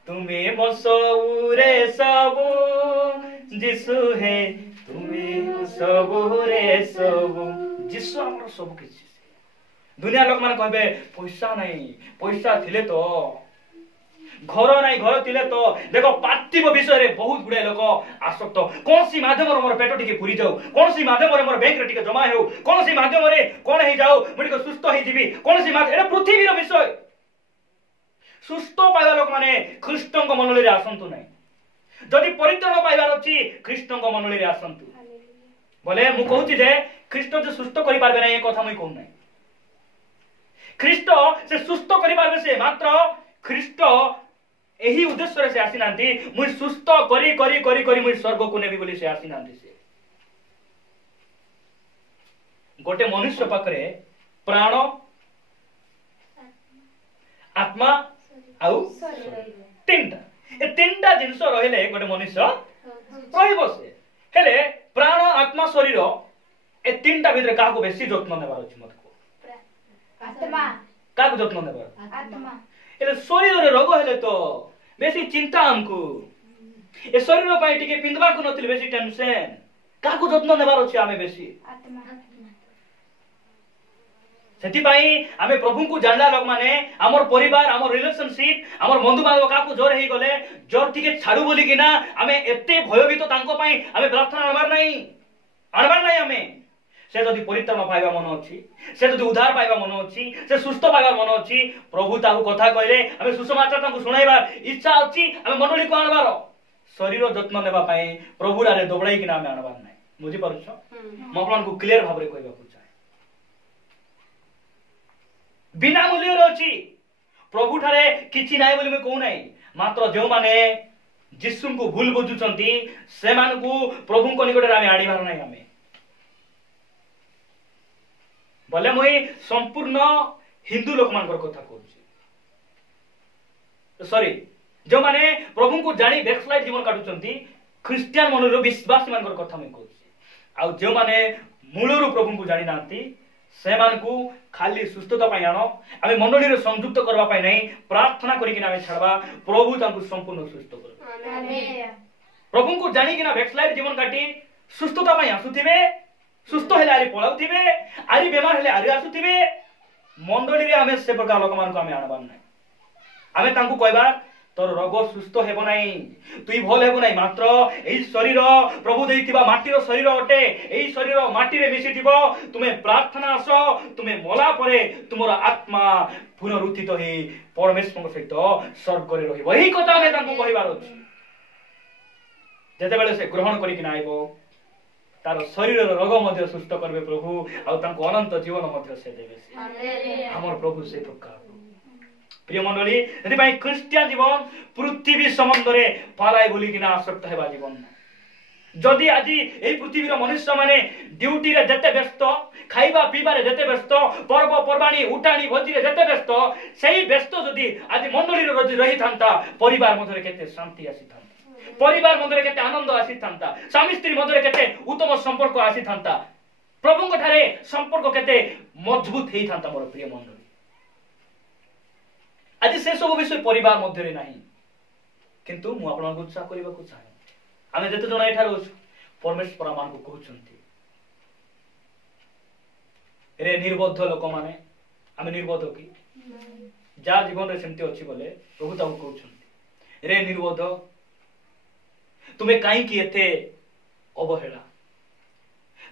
तुम्हें मसौरे सब जिसु है तुमे सबु रे सबु जीशु हमर सब किछि दुनिया लोक माने कहबे पैसा नहीं पैसा थिले तो घर नहीं घर थिले तो देखो पार्थिव विषय रे बहुत गुडे लोक आसक्त कौन सी माध्यम रे मोर पेट टिके पुरी जाऊ कौन सी माध्यम रे मोर बैंक रे टिके जमा हेउ कौन सी माध्यम रे कोन हे जाऊ मुडिको सुस्त हे जीवी कौन सी माध्यम एटा पृथ्वी रो विषय सुस्त पाइबा लोक माने ख्रीष्टन को मनोली रे आसंतु नहीं जदि परित्राण पाइबार अछि ख्रीष्टन को मनोली रे आसंतु बोले मु कहूची जे ख्रीष्ट जे सुस्त करि पारबे नै ए कथा मुई कहू नै ख्रीष्ट से सुस्त करि पारबे से मात्र ख्रीष्ट एही उद्देश्य रे से आसी नांती मुई सुस्त करी करी करी करी मुई स्वर्ग को नेबी बोली से आसी नांती से गोटे मनुष्य पाखरे प्राण आत्मा आउ तीनटा ए तीनटा जिंस रहिले गोटे मनुष्य रहिबो से हेले प्राण आत्मा शरीर ए तीनटा भितर काको बेसी जत्न नेबार अछि मत को आत्मा काको जत्न नेबार आत्मा एले शरीर रे रोग हेले तो बेसी चिंता हमकु ए शरीर पाई टिके पिंदबा को नथिले बेसी टेंशन काको जत्न नेबार अछि आमे बेसी आत्मा सेति पाई आमे प्रभु को जानला लोग माने हमर परिवार हमर रिलेशनशिप हमर बंधु बांधव काको जोर हेई गले जोर टिके छाडू बोली किना आमे एते भयभीत तांको पाई आमे प्रार्थना आनबार नाही आमे से जदि परित्राण पाइबा मन अछि से जदि उद्धार पाइबा मन अछि से सुस्त पाइबा मन अछि प्रभु ताको कथा कहले आमे सुसमाचार ताको सुनाइबा इच्छा अछि आमे मंडली को आनबार शरीर जत्न नेबा पाई प्रभु रे दबड़ाई किना आमे आनबार नाही बुझि परछ म आपन को क्लियर भाबरे कहबा को चाहे बिना मूल्य अछि प्रभु ठारे किछि नाही बोली मैं कहू नाही मात्र जो माने जिसु को भूल बुझुचंती से मान को प्रभु को निकट रे आमे आडीबार नाही आमे बोले मुई संपूर्ण हिंदू लोक मानकर कथा कहूची सॉरी जो माने प्रभु को जानी बैकस्लाइड जीवन काटुचंती क्रिश्चियन मनरो विश्वास मानकर कथा मैं कहूची आ जो माने मूलरू प्रभु को जानी नांती से मान को खाली सुस्थता पाई आनो आमे मंडली रे संयुक्त करबा पाई नहीं प्रार्थना करी किना आमे छाड़बा प्रभु तांको संपूर्ण सुस्थ कर आमेन प्रभु को जानी किना बैकस्लाइड जीवन काटी सुस्थता पाई आसुथिबे सुस्थ हेले आरी पळाउथिबे आरी बेमार हेले आरी आसुथिबे मंडली रे आमे से प्रकार लोक मान को आमे आनबार नै आमे तांको कहबा तोर रोग सुस्थ हेबो नै तुई भल हेबो नै मात्र एई शरीर प्रभु देइतिबा माटीर शरीर अटे एई शरीर माटी रे मिसितिबो तुमे प्रार्थना आसो तुमे मोला परे तुमर आत्मा पुनरुत्थित हे परमेश्वर सहित स्वर्ग रे रहिबो एही कथा आमे तांको कहबार अछि जेते बेले से ग्रहण करी कि नाइबो तार शरीर रोग मध्य सुस्थ करबे प्रभु आ तांको अनंत जीवन मध्य से देबे आमेन हमर प्रभु से प्रकार प्रिय मंडली यदि भाई क्रिश्चियन जीवन पृथ्वी संबंधरे पालाई बोली किना आसक्त हेबा जीवन जदि आज एई पृथ्वी रो मनुष्य माने ड्यूटी रे जते व्यस्त खाइबा पीबा रे जते व्यस्त पर्व परबाणी उठाणी भोजी रे जते व्यस्त सेही व्यस्त जदि आज मंडली रे रही थांता परिवार मधरे केते शांति आसी थांता परिवार मधरे केते आनंद आसी थांता स्वामी स्त्री मधरे केते उत्तम संपर्क आसी थांता प्रभु को ठारे संपर्क केते मजबूत हेई थांता मोर प्रिय मंडली आज से सब विषय परिवार मध्य रे नाही किंतु मु आपन को उत्साह करबा को चाहे आमे जते जणा एठार परमेश्वर मान को कहउचंती रे निर्बोध लोक माने आमे निर्बोध की जा जीवन रे सेमती अछि बोले प्रभु ताऊ कहउचंती रे निर्बोध तुमे काई की एते अवहेला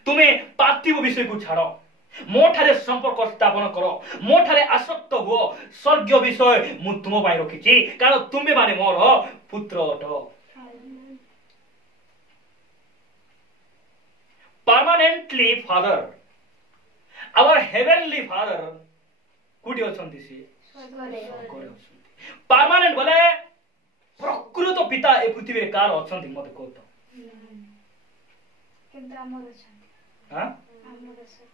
तुमे पार्थिव विषय को छाड़ो मोठारे संपर्क स्थापन करो मोठारे आसक्त हो स्वर्ग विषय मु तुम पाई रखिछि कारण तुमे माने मोर पुत्र अटो permanently father our heavenly father कुटी अछंती सी परमानेंट बोले प्रकृत पिता ए पृथ्वी रे कार अछंती मते कहतो किंतु हमर अछंती हां हमर अछंती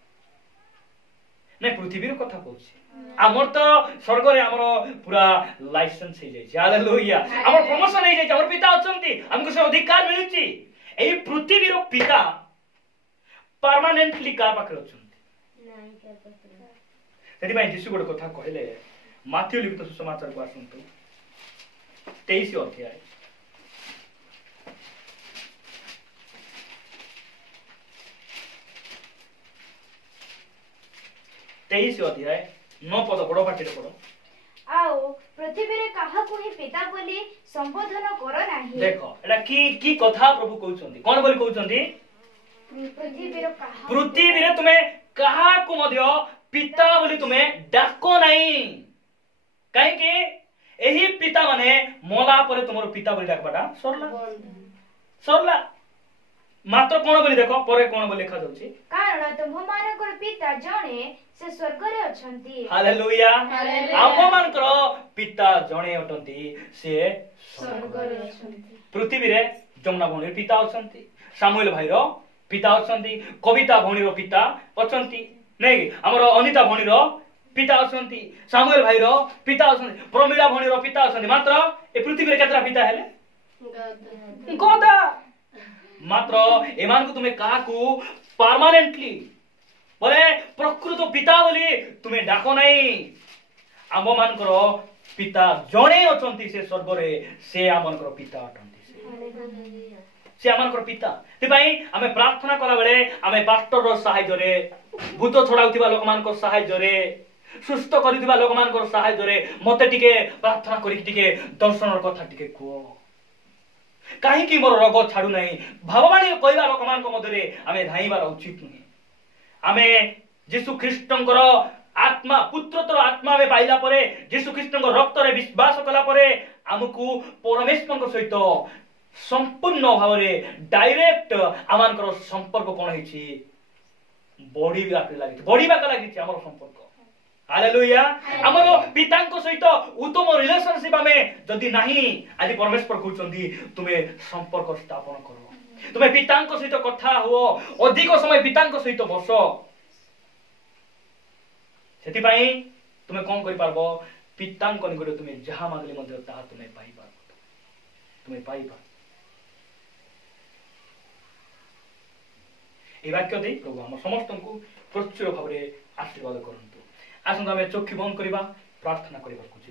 नै पृथ्वी रो कथा कहछि हमर तो स्वर्ग रे हमर पूरा लाइसेंस हे जाय छै हालेलुया हमर प्रमोशन हे जाय छै हमर पिता अछंती हमको से अधिकार मिलुछि एई पृथ्वी रो पिता परमानेंटली का पाखरे अछंती नै के पत्र सेति भाई जीसु गोटे कथा कहले माथ्यू लिखित सुसमाचार को आसंतु 23 अध्याय 23 अध्याय 9 पद बड़ पाटिरे पढ़ो। आओ पृथ्वी रे काहाकु ही पिता बोली संबोधन करो नाही। देखो एटा की कथा प्रभु कहउछंती कोन बोली कहउछंती पृथ्वी रे तुमे काहाकु मध्य पिता बोली तुमे डाको नाही काहे के एही पिता माने मोला परे तुमरो पिता बोली डाकबाटा सरला मात्र कोन बोली देखो परे कोन बोली लिखा जाउची कारण तुम मानकर पिता जणे से स्वर्ग रे अछंती। हालेलुया आम मानकर पिता जणे अटंती से स्वर्ग रे अछंती। पृथ्वी रे जमुना भौणी पिता अछंती, सामुएल भाई रो पिता अछंती, कविता भौणी रो पिता अछंती नै हमर अनिता भौणी रो पिता अछंती, सामुएल भाई रो पिता अछंती, प्रमिला भौणी रो पिता अछंती। मात्र ए पृथ्वी रे केतरा पिता हेले गदा मात्र एमान को तुमे काकू परमानेंटली बोले प्रकृत पिता बोली तुमे डाको नाही। आम मानकर पिता जणे अछंती से स्वर्ग रे से आमनकर पिता अटंती से आमनकर पिता तिबाई आमे प्रार्थना कला बेले आमे पास्टर रो सहाय्य रे भूत छडाउतिबा लोक मानकर सहाय्य रे सुस्थ करितिबा लोक मानकर सहाय्य रे मते टिके प्रार्थना करि टिके दर्शनर कथा टिके को काहे कि मोर रोग छाडू नाही भगवान कहला लोक मानक मधरे आमे धाइबार उचित नहीं। आमे यीशु ख्रीष्टंकर आत्मा पुत्रतर आत्मा में पाइला परे यीशु ख्रीष्टंकर रक्त रे विश्वास कला परे हमकु परमेश्वर सहित संपूर्ण भाव रे डायरेक्ट आमानकर संपर्क कोन हिची बढ़ीबा का लागिची हमर संपर्क। हालेलुया हमरो पितांको सहित उत्तम रिलेशनशिप में जदि नाही आज परमेश्वर कहउचंदी तुमे संपर्क स्थापन करो, तुमे पितांको सहित कथा हो, अधिक समय पितांको सहित बस। सेति पई तुमे कोन करि पारबो पितांको निकट तुमे जहा मागले मध्ये ताहा तुमे पाई पारबो, तुमे पाई पार। ए वाक्य दे प्रभु हम समस्त को प्रचुर भाव आशीर्वाद करंतु। आसंत आमे चक्षु बंद करिबा प्रार्थना करिबा कुछ।